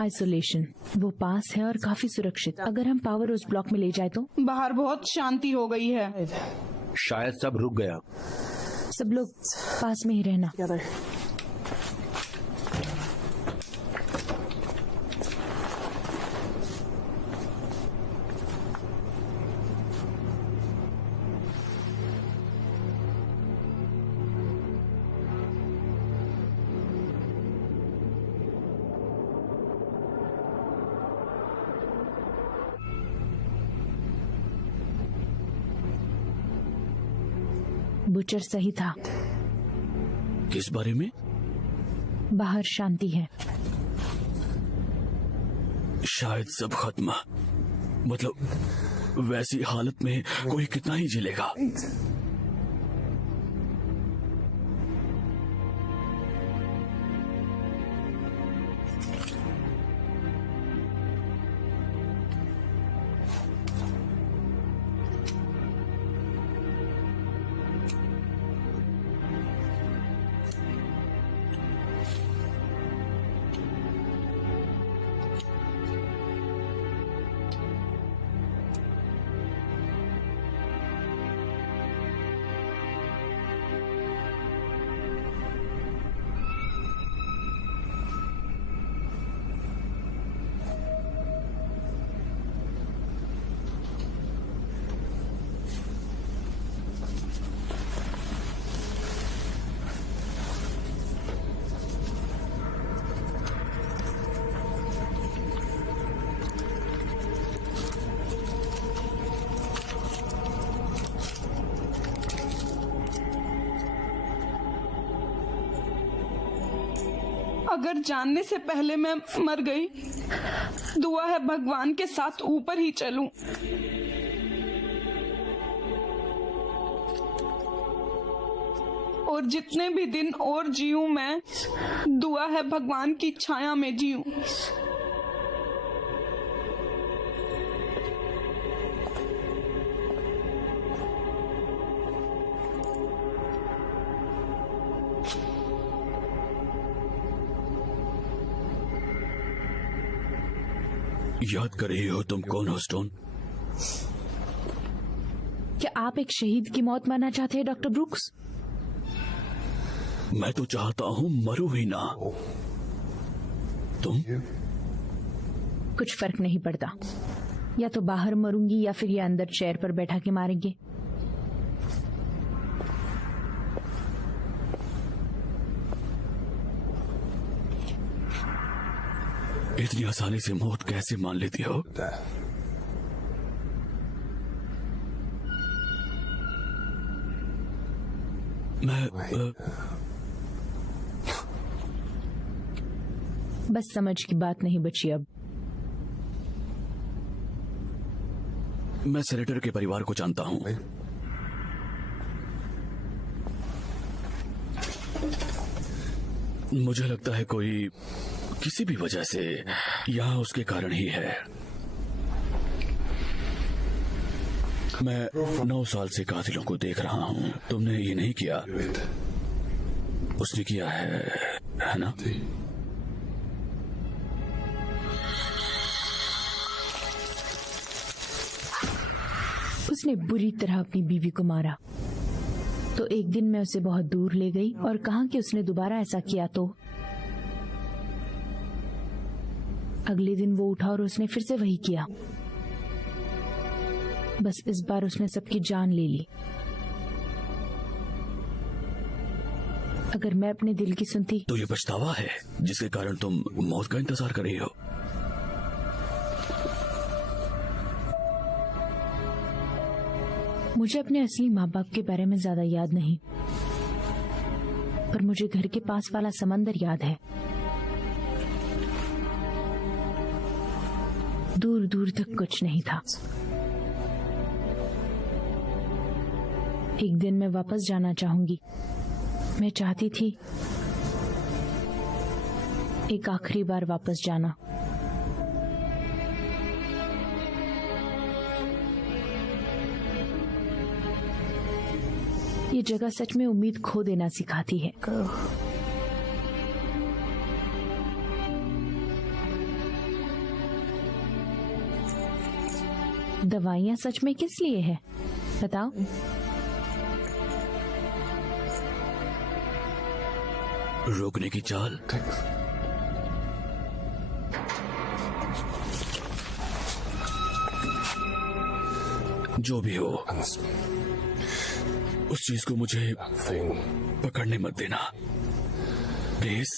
आइसोलेशन, वो पास है और काफी सुरक्षित। अगर हम पावर उस ब्लॉक में ले जाए तो? बाहर बहुत शांति हो गई है। शायद सब रुक गया। सब लोग पास में ही रहना। बुचर सही था। किस बारे में? बाहर शांति है। शायद सब खत्म। मतलब वैसी हालत में कोई कितना ही झेलेगा। अगर जानने से पहले मैं मर गई, दुआ है भगवान के साथ ऊपर ही चलूं। और जितने भी दिन और जीऊं मैं, दुआ है भगवान की छाया में जीऊं। याद कर रही हो तुम कौन हो, स्टोन? क्या आप एक शहीद की मौत मरना चाहते हैं डॉक्टर ब्रूक्स? मैं तो चाहता हूँ मरूं ही ना। तुम? कुछ फर्क नहीं पड़ता। या तो बाहर मरूंगी या फिर ये अंदर चेयर पर बैठा के मारेंगे। इतनी आसानी से मौत कैसे मान लेती हो? बस समझ की बात नहीं बची अब। मैं सेनेटर के परिवार को जानता हूं। मुझे लगता है कोई किसी भी वजह से यहाँ उसके कारण ही है। मैं 9 साल से कातिलों को देख रहा हूँ। तुमने ये नहीं किया, उसने किया है ना? उसने बुरी तरह अपनी बीवी को मारा। तो एक दिन मैं उसे बहुत दूर ले गई और कहा कि उसने दोबारा ऐसा किया तो अगले दिन वो उठा और उसने फिर से वही किया। बस इस बार उसने सबकी जान ले ली। अगर मैं अपने दिल की सुनती तो ये पछतावा है जिसके कारण तुम मौत का इंतजार कर रही हो। मुझे अपने असली माँ बाप के बारे में ज्यादा याद नहीं, पर मुझे घर के पास वाला समंदर याद है। दूर दूर तक कुछ नहीं था। एक दिन मैं वापस जाना चाहूंगी। मैं चाहती थी एक आखिरी बार वापस जाना। ये जगह सच में उम्मीद खो देना सिखाती है। दवाइयां सच में किस लिए है बताओ? रोकने की चाल। जो भी हो, उस चीज को मुझे पकड़ने मत देना प्लीज।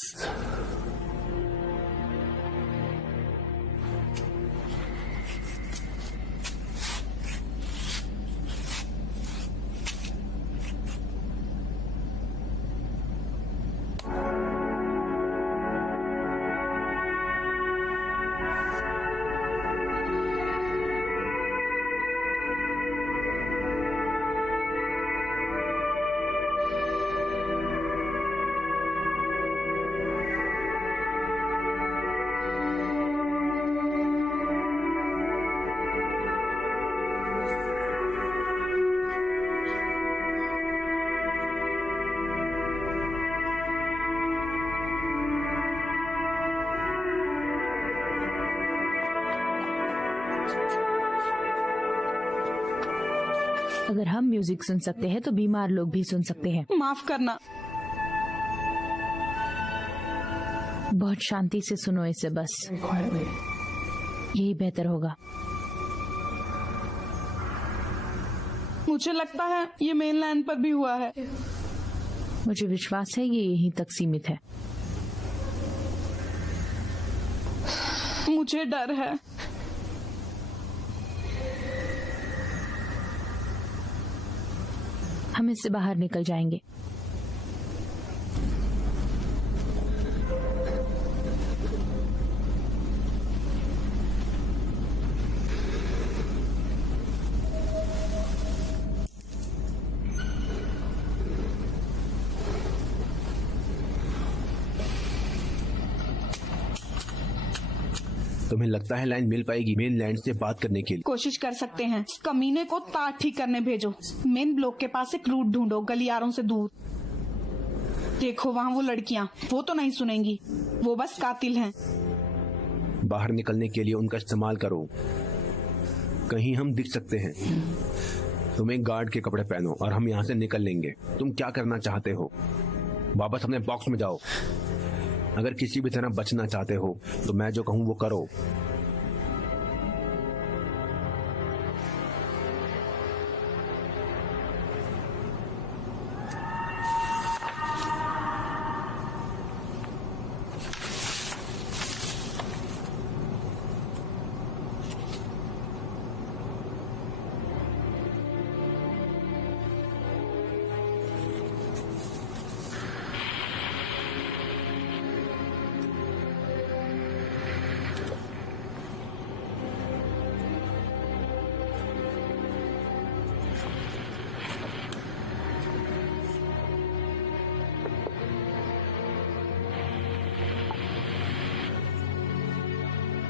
अगर हम म्यूजिक सुन सकते हैं तो बीमार लोग भी सुन सकते हैं। माफ करना। बहुत शांति से सुनो इसे, बस यही बेहतर होगा। मुझे लगता है ये मेनलैंड पर भी हुआ है। मुझे विश्वास है ये यहीं तक सीमित है। मुझे डर है। हम इससे बाहर निकल जाएंगे। तुम्हें लगता है लाइन मिल पाएगी मेन लैंड से बात करने के लिए? कोशिश कर सकते हैं। इस कमीने को तार ठीक करने भेजो। मेन ब्लॉक के पास एक रूट ढूंढो गलियारों से दूर। देखो वहाँ वो लड़कियाँ, वो तो नहीं सुनेंगी, वो बस कातिल हैं। बाहर निकलने के लिए उनका इस्तेमाल करो। कहीं हम दिख सकते हैं। तुम एक गार्ड के कपड़े पहनो और हम यहाँ से निकल लेंगे। तुम क्या करना चाहते हो? वापस अपने बॉक्स में जाओ। अगर किसी भी तरह बचना चाहते हो तो मैं जो कहूं वो करो।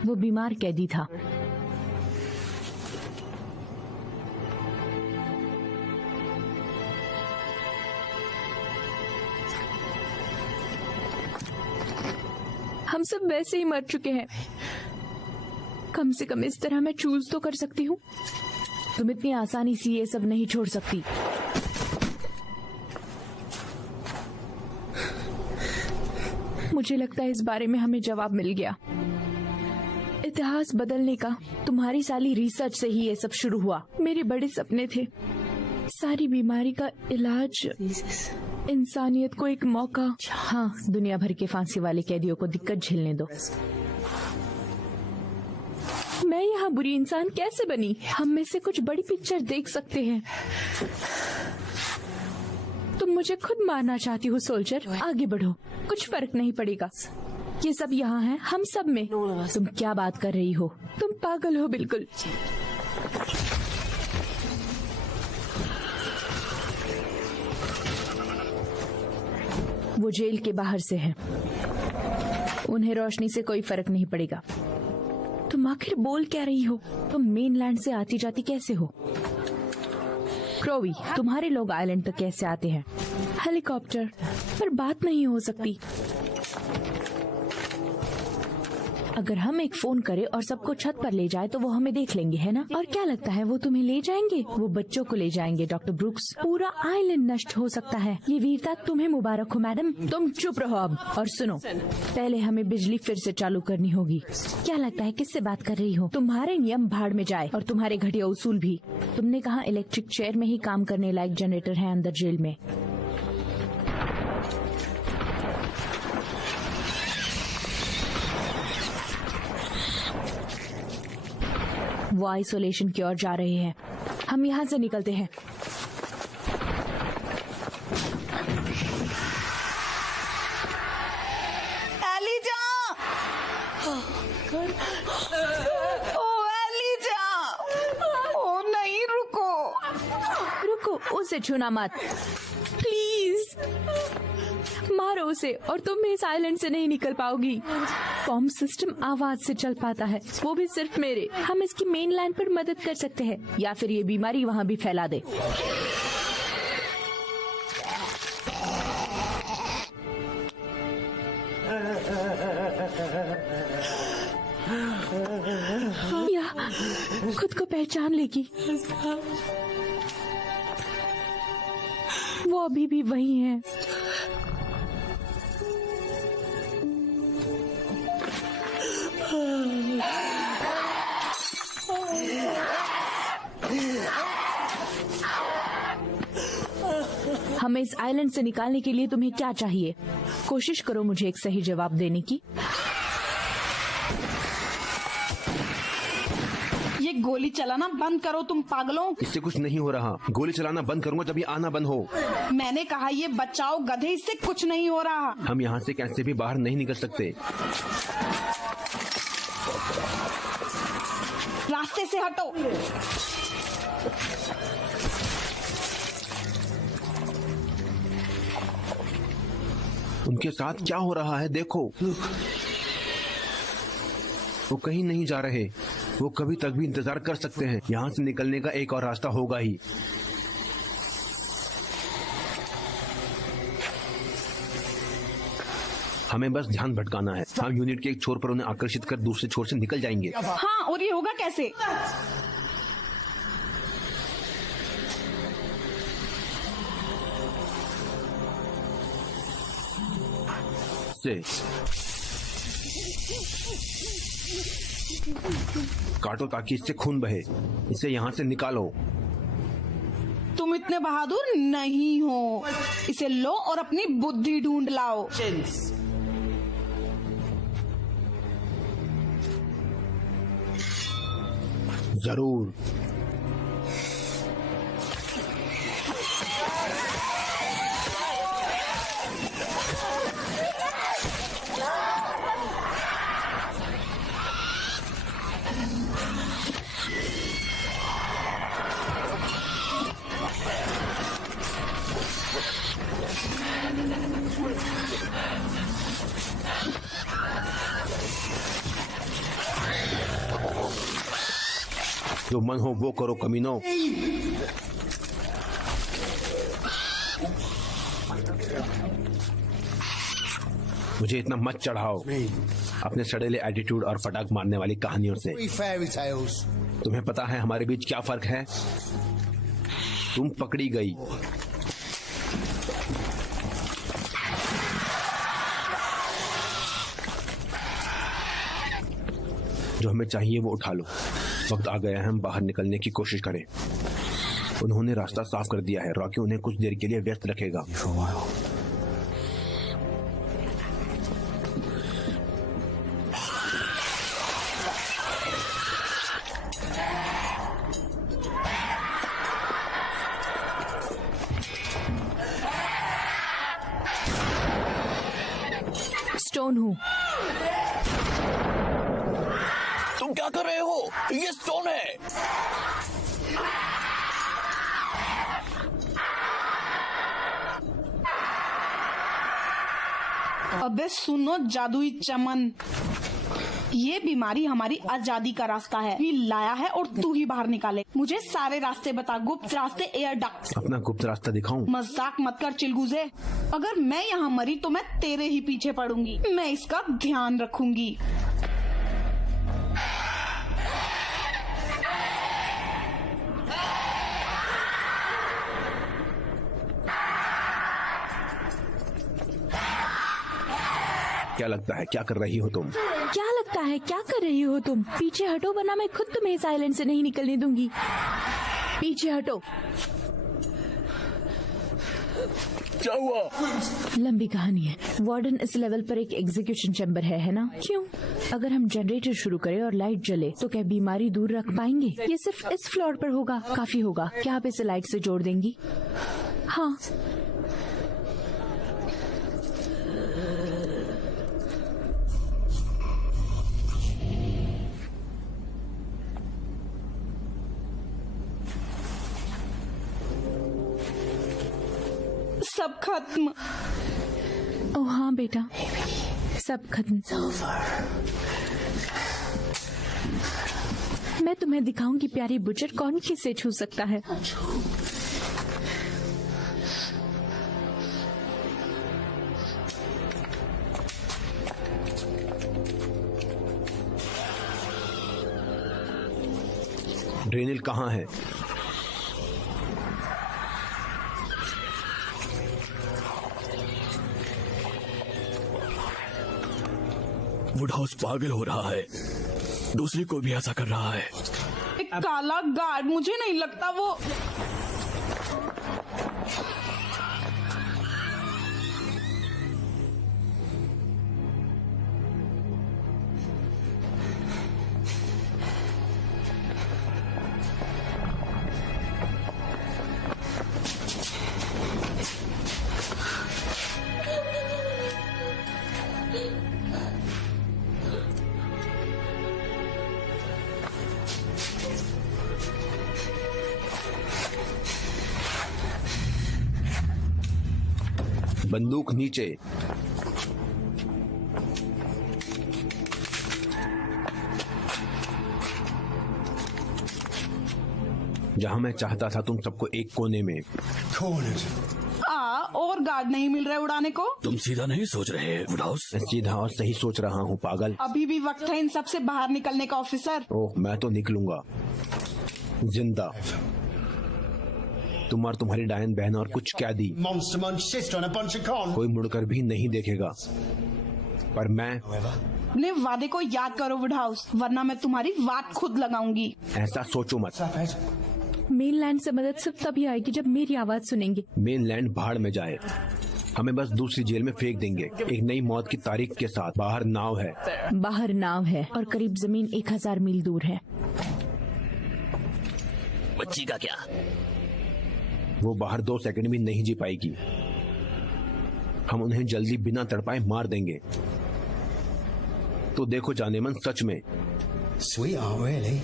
वो बीमार कैदी था। हम सब वैसे ही मर चुके हैं। कम से कम इस तरह मैं चूज तो कर सकती हूँ। तुम इतनी आसानी से ये सब नहीं छोड़ सकती। मुझे लगता है इस बारे में हमें जवाब मिल गया। इतिहास बदलने का तुम्हारी सारी रिसर्च से ही ये सब शुरू हुआ। मेरे बड़े सपने थे। सारी बीमारी का इलाज इंसानियत को एक मौका। हाँ, दुनिया भर के फांसी वाले कैदियों को दिक्कत झेलने दो। मैं यहाँ बुरी इंसान कैसे बनी? हम में से कुछ बड़ी पिक्चर देख सकते हैं। तुम मुझे खुद मारना चाहती हो सोल्जर? आगे बढ़ो, कुछ फर्क नहीं पड़ेगा। ये सब यहाँ है, हम सब में। तुम क्या बात कर रही हो? तुम पागल हो बिल्कुल। वो जेल के बाहर से है, उन्हें रोशनी से कोई फर्क नहीं पड़ेगा। तुम आखिर बोल क्या रही हो? तुम मेनलैंड से आती जाती कैसे हो? क्रोवी, तुम्हारे लोग आइलैंड तक कैसे आते हैं? हेलीकॉप्टर। पर बात नहीं हो सकती। अगर हम एक फोन करें और सबको छत पर ले जाए तो वो हमें देख लेंगे, है ना? और क्या लगता है वो तुम्हें ले जाएंगे? वो बच्चों को ले जाएंगे डॉक्टर ब्रुक्स। पूरा आइलैंड नष्ट हो सकता है। ये वीरता तुम्हें मुबारक हो मैडम। तुम चुप रहो अब और सुनो, पहले हमें बिजली फिर से चालू करनी होगी। क्या लगता है किससे बात कर रही हो? तुम्हारे नियम भाड़ में जाए और तुम्हारे घटिया उसूल भी। तुमने कहा इलेक्ट्रिक चेयर में ही काम करने लायक जनरेटर है अंदर जेल में। वो आइसोलेशन की ओर जा रहे हैं। हम यहाँ से निकलते हैं। एलिजा! ओ एलिजा! ओ नहीं, रुको। रुको, उसे छूना मत। प्लीज मारो उसे और तुम इस आइलैंड से नहीं निकल पाओगी। कॉम सिस्टम आवाज से चल पाता है, वो भी सिर्फ मेरे। हम इसकी मेन लाइन पर मदद कर सकते हैं या फिर ये बीमारी वहाँ भी फैला दे। या खुद को पहचान लेगी। वो अभी भी वही है। हमें इस आइलैंड से निकालने के लिए तुम्हें क्या चाहिए? कोशिश करो मुझे एक सही जवाब देने की। ये गोली चलाना बंद करो तुम पागलों। इससे कुछ नहीं हो रहा। गोली चलाना बंद करूंगा जब ये आना बंद हो। मैंने कहा ये बचाओ गधे, इससे कुछ नहीं हो रहा। हम यहाँ से कैसे भी बाहर नहीं निकल सकते। रास्ते से हटो। उनके साथ क्या हो रहा है देखो। वो कहीं नहीं जा रहे। वो कभी तक भी इंतजार कर सकते हैं। यहाँ से निकलने का एक और रास्ता होगा ही। हमें बस ध्यान भटकाना है। हम यूनिट के एक छोर पर उन्हें आकर्षित कर दूसरे छोर से निकल जाएंगे। हाँ, और ये होगा कैसे? से काटो ताकि इससे खून बहे। इसे यहाँ से निकालो। तुम इतने बहादुर नहीं हो। इसे लो और अपनी बुद्धि ढूंढ लाओ। जरूर। जो मन हो वो करो कमीनो। मुझे इतना मत चढ़ाओ अपने सड़ेले एटीट्यूड और फटाक मारने वाली कहानियों से। तुम्हें पता है हमारे बीच क्या फर्क है? तुम पकड़ी गई। जो हमें चाहिए वो उठा लो। वक्त आ गया है हम बाहर निकलने की कोशिश करें। उन्होंने रास्ता साफ कर दिया है। रॉकी उन्हें कुछ देर के लिए व्यस्त रखेगा। For a while. स्टोन हूँ। तुम क्या कर रहे हो? ये स्टोन है। अबे सुनो जादुई चमन, ये बीमारी हमारी आजादी का रास्ता है। ये लाया है और तू ही बाहर निकाले। मुझे सारे रास्ते बता, गुप्त रास्ते, एयर डक्ट। अपना गुप्त रास्ता दिखाऊं? मजाक मत कर चिलगुजे। अगर मैं यहाँ मरी तो मैं तेरे ही पीछे पड़ूंगी। मैं इसका ध्यान रखूंगी। क्या लगता है, क्या कर रही हो तुम? क्या लगता है, क्या कर रही हो तुम? पीछे हटो वरना मैं खुद तुम्हें इस आइलैंड से नहीं निकलने दूंगी। पीछे हटो। क्या हुआ? लंबी कहानी है। वार्डन इस लेवल पर एक एग्जीक्यूशन चैम्बर है ना? क्यों? अगर हम जनरेटर शुरू करें और लाइट जले तो क्या बीमारी दूर रख पाएंगे? ये सिर्फ इस फ्लोर पर होगा, काफी होगा। क्या आप इसे लाइट से जोड़ देंगी? हाँ। सब खत्म। ओ हाँ बेटा, सब खत्म। मैं तुम्हें दिखाऊंगी प्यारी बुचर, कौन किसे छू सकता है। ड्रेनिल कहाँ है? वुडहाउस पागल हो रहा है, दूसरे को भी ऐसा कर रहा है। एक काला गार्ड, मुझे नहीं लगता वो। बंदूक नीचे। जहां मैं चाहता था तुम सबको एक कोने में। Cornered. और गार्ड नहीं मिल रहे उड़ाने को। तुम सीधा नहीं सोच रहे वुडहाउस? मैं सीधा और सही सोच रहा हूँ पागल। अभी भी वक्त है इन सब से बाहर निकलने का ऑफिसर। ओह, मैं तो निकलूंगा जिंदा। तुम और तुम्हारी डायन बहन और कुछ कैदी, Monster munch sister and a bunch of con. कोई मुड़कर भी नहीं देखेगा। पर मैं However, अपने वादे को याद करो वुडहाउस, वरना मैं तुम्हारी वाट खुद लगाऊंगी। ऐसा सोचो मत। Saphead. मेनलैंड से मदद सिर्फ तभी आएगी जब मेरी आवाज सुनेंगे। मेनलैंड भाड़ में जाए, हमें बस दूसरी जेल में फेंक देंगे, एक नई मौत की तारीख के साथ। बाहर नाव है। बाहर नाव है और करीब जमीन 1000 मील दूर है। बच्ची का क्या? वो बाहर 2 सेकंड भी नहीं जी पाएगी। हम उन्हें जल्दी बिना तड़पाए मार देंगे। तो देखो जाने मन, सच में Sweetheart, really?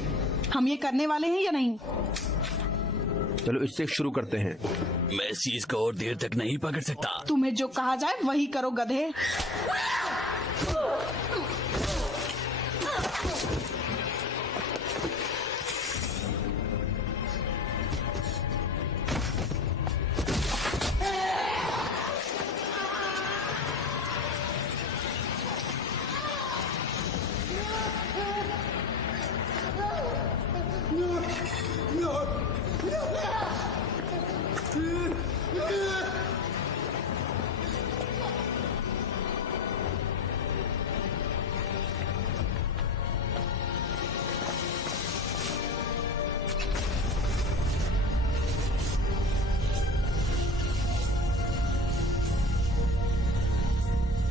हम ये करने वाले हैं या नहीं? चलो इससे शुरू करते हैं। मैं इस चीज को और देर तक नहीं पकड़ सकता। तुम्हें जो कहा जाए वही करो गधे।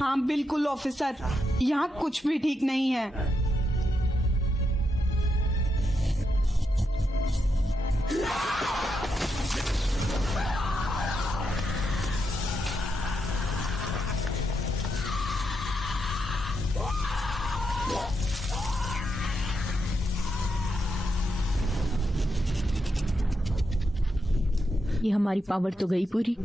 हाँ बिल्कुल ऑफिसर, यहाँ कुछ भी ठीक नहीं है। ये हमारी पावर तो गई पूरी।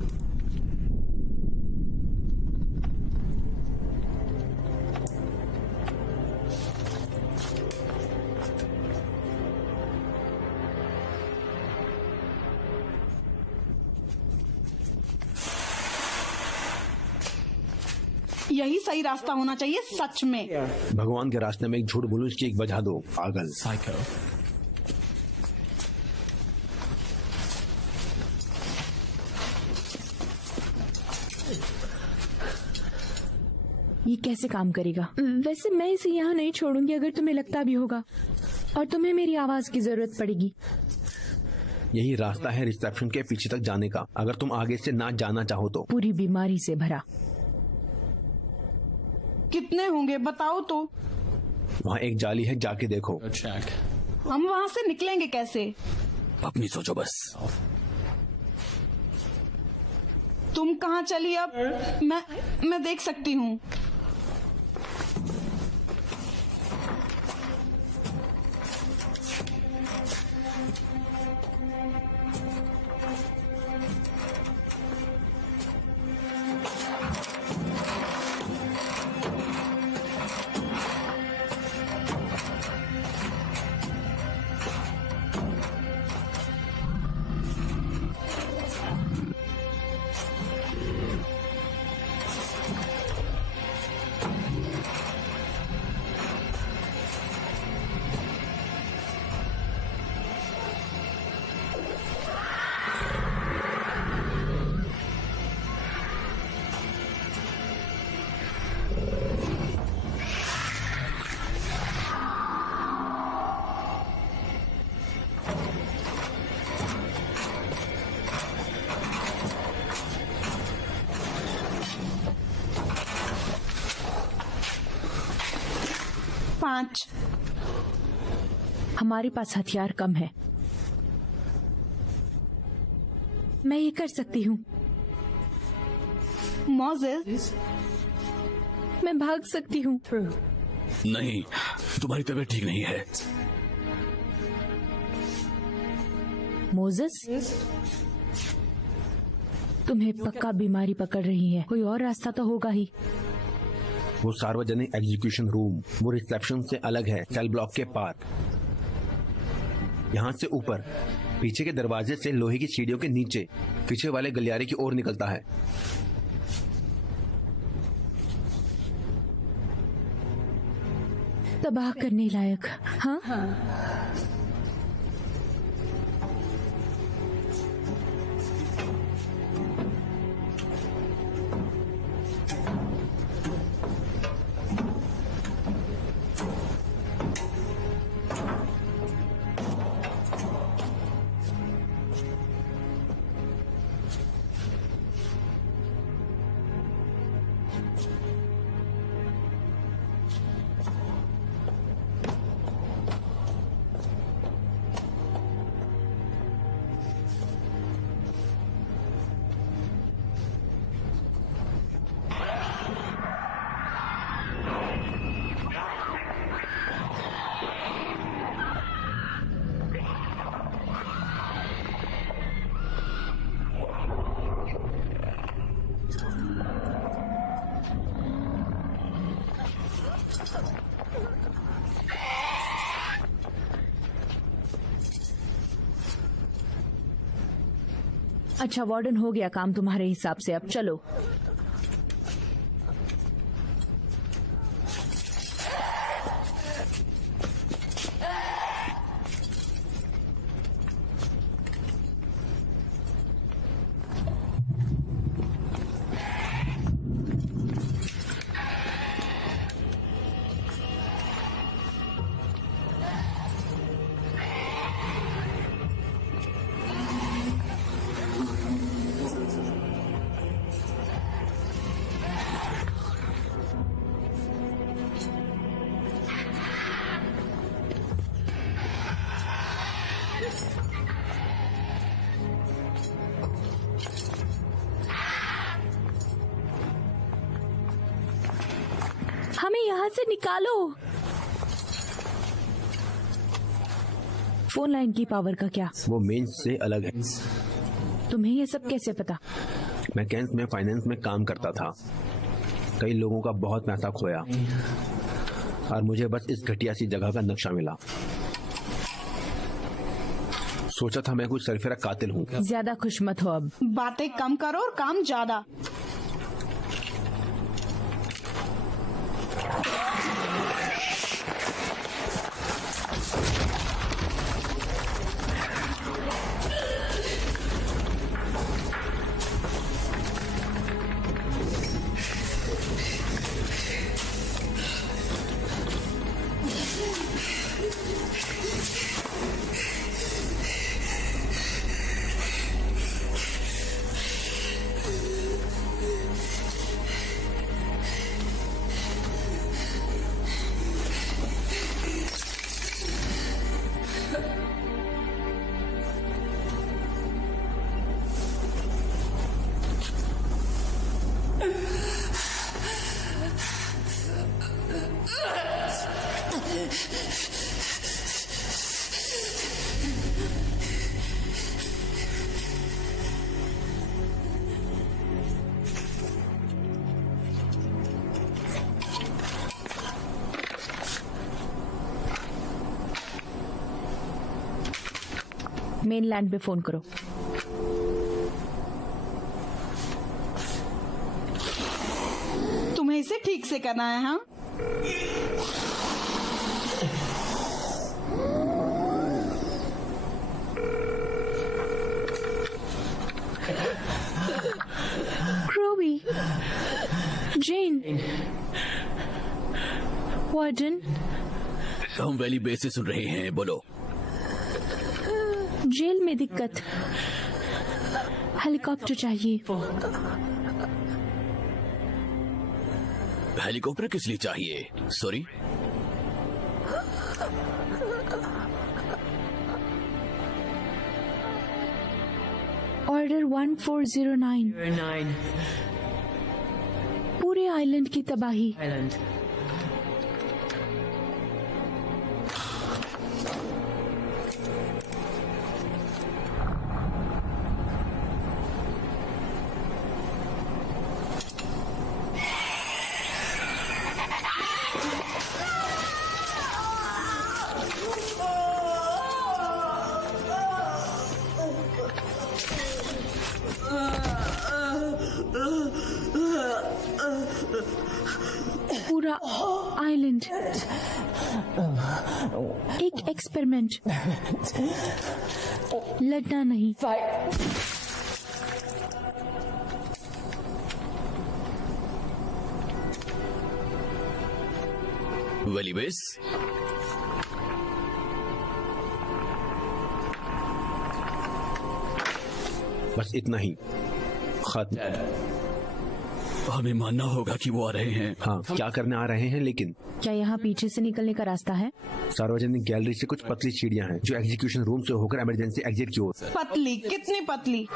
यही सही रास्ता होना चाहिए सच में। भगवान के रास्ते में एक झूठ बोलूं इसकी एक बजा दो पागल। ये कैसे काम करेगा? वैसे मैं इसे यहाँ नहीं छोड़ूंगी अगर तुम्हें लगता भी होगा, और तुम्हें मेरी आवाज की जरूरत पड़ेगी। यही रास्ता है रिसेप्शन के पीछे तक जाने का, अगर तुम आगे से ना जाना चाहो तो। पूरी बीमारी से भरा। कितने होंगे बताओ तो। वहाँ एक जाली है, जाके देखो। हम वहाँ से निकलेंगे कैसे? अपनी सोचो बस। तुम कहाँ चली अब? मैं देख सकती हूँ। पाँच। हमारे पास हथियार कम है। मैं ये कर सकती हूँ। मोजेस, मैं भाग सकती हूँ। नहीं, तुम्हारी तबीयत ठीक नहीं है। मोजेस, तुम्हें पक्का बीमारी पकड़ रही है। कोई और रास्ता तो होगा ही। वो सार्वजनिक एग्जीक्यूशन रूम, वो रिसेप्शन से अलग है, सेल ब्लॉक के पार। यहाँ से ऊपर पीछे के दरवाजे से लोहे की सीढ़ियों के नीचे पीछे वाले गलियारे की ओर निकलता है। तबाह करने लायक। हाँ, अच्छा वार्डन, हो गया काम तुम्हारे हिसाब से। अब चलो। हमें यहाँ से निकालो। फोन लाइन की पावर का क्या? वो मेंस से अलग है। तुम्हें ये सब कैसे पता? मैं कैंस में फाइनेंस में काम करता था। कई लोगों का बहुत पैसा खोया और मुझे बस इस घटिया सी जगह का नक्शा मिला। सोचा था मैं कुछ सरफिरा कातिल हूँ। ज्यादा खुश मत हो अब। बातें कम करो और काम ज्यादा। मेनलैंड पे फोन करो। तुम्हें इसे ठीक से करना है, हाँ? क्रोवी, जेन, वार्डन, हम वैली बेस से सुन रहे हैं, बोलो। जेल में दिक्कत, हेलीकॉप्टर चाहिए। हेलीकॉप्टर किस लिए चाहिए? Sorry, order 1409। पूरे आइलैंड की तबाही। पूरा आइलैंड एक एक्सपेरिमेंट। लड़ना नहीं। वैली बेस, बस इतना ही, खत्म। हमें मानना होगा कि वो आ रहे हैं। हाँ, क्या करने आ रहे हैं? लेकिन क्या यहाँ पीछे से निकलने का रास्ता है? सार्वजनिक गैलरी से कुछ पतली सीढ़ियाँ हैं जो एग्जीक्यूशन रूम से होकर इमरजेंसी एग्जिट की ओर। पतली? कितनी पतली?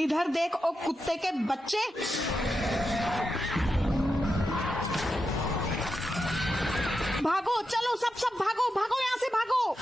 इधर देख ओ कुत्ते के बच्चे। भागो, चलो सब भागो, भागो यहाँ से भागो।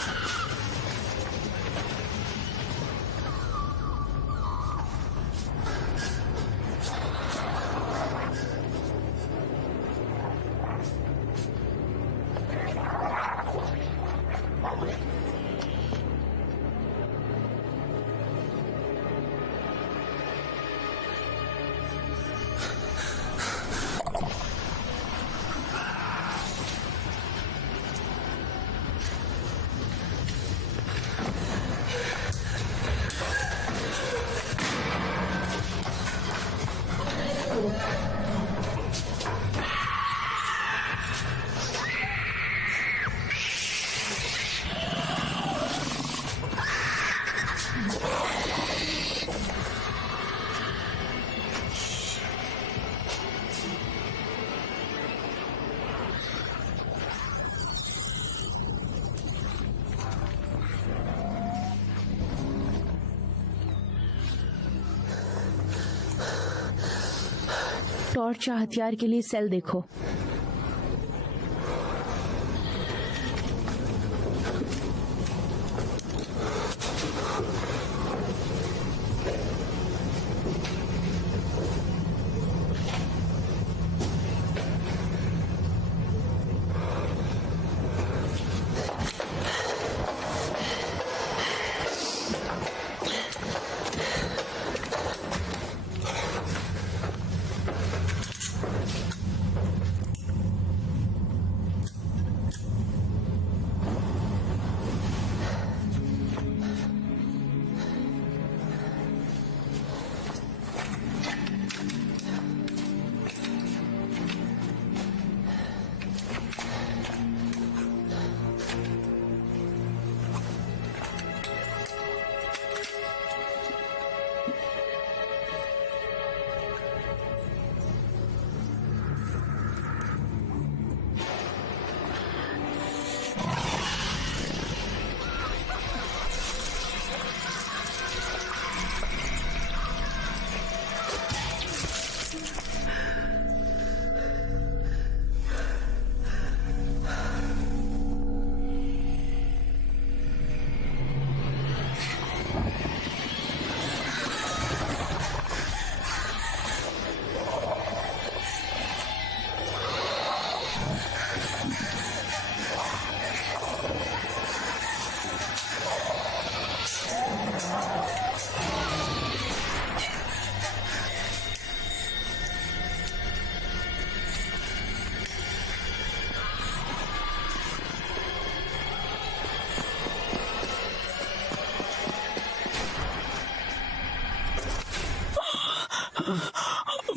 टॉर्च या हथियार के लिए सेल देखो।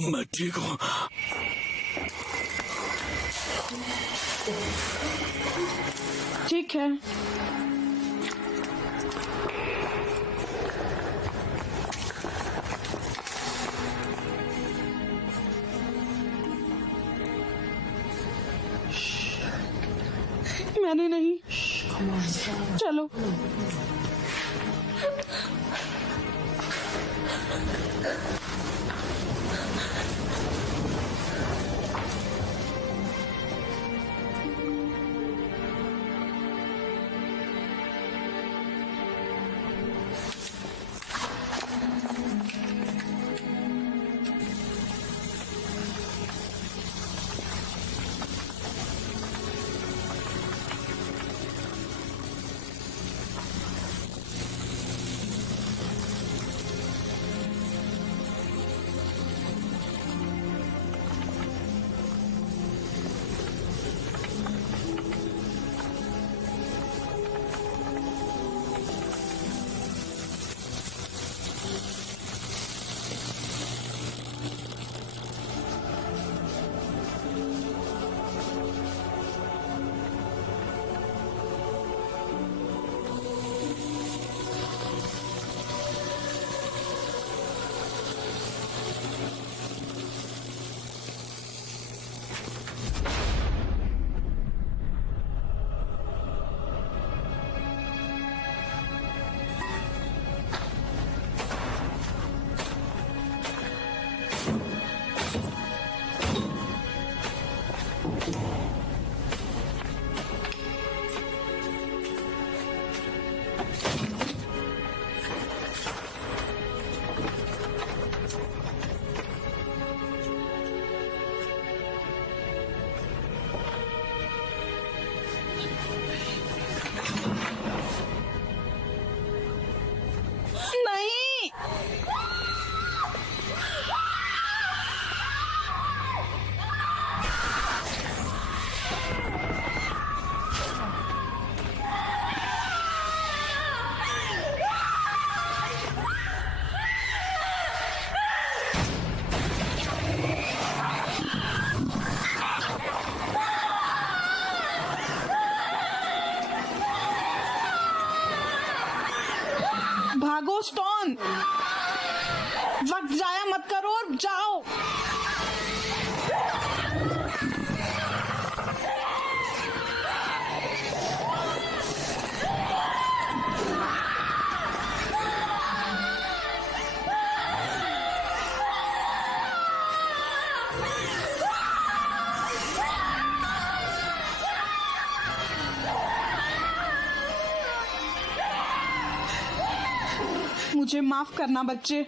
मैं ठीक हूँ। ठीक है। मैंने नहीं। चलो। भागो स्टोन, वक्त जाया मत करो और जाओ। मुझे माफ करना बच्चे,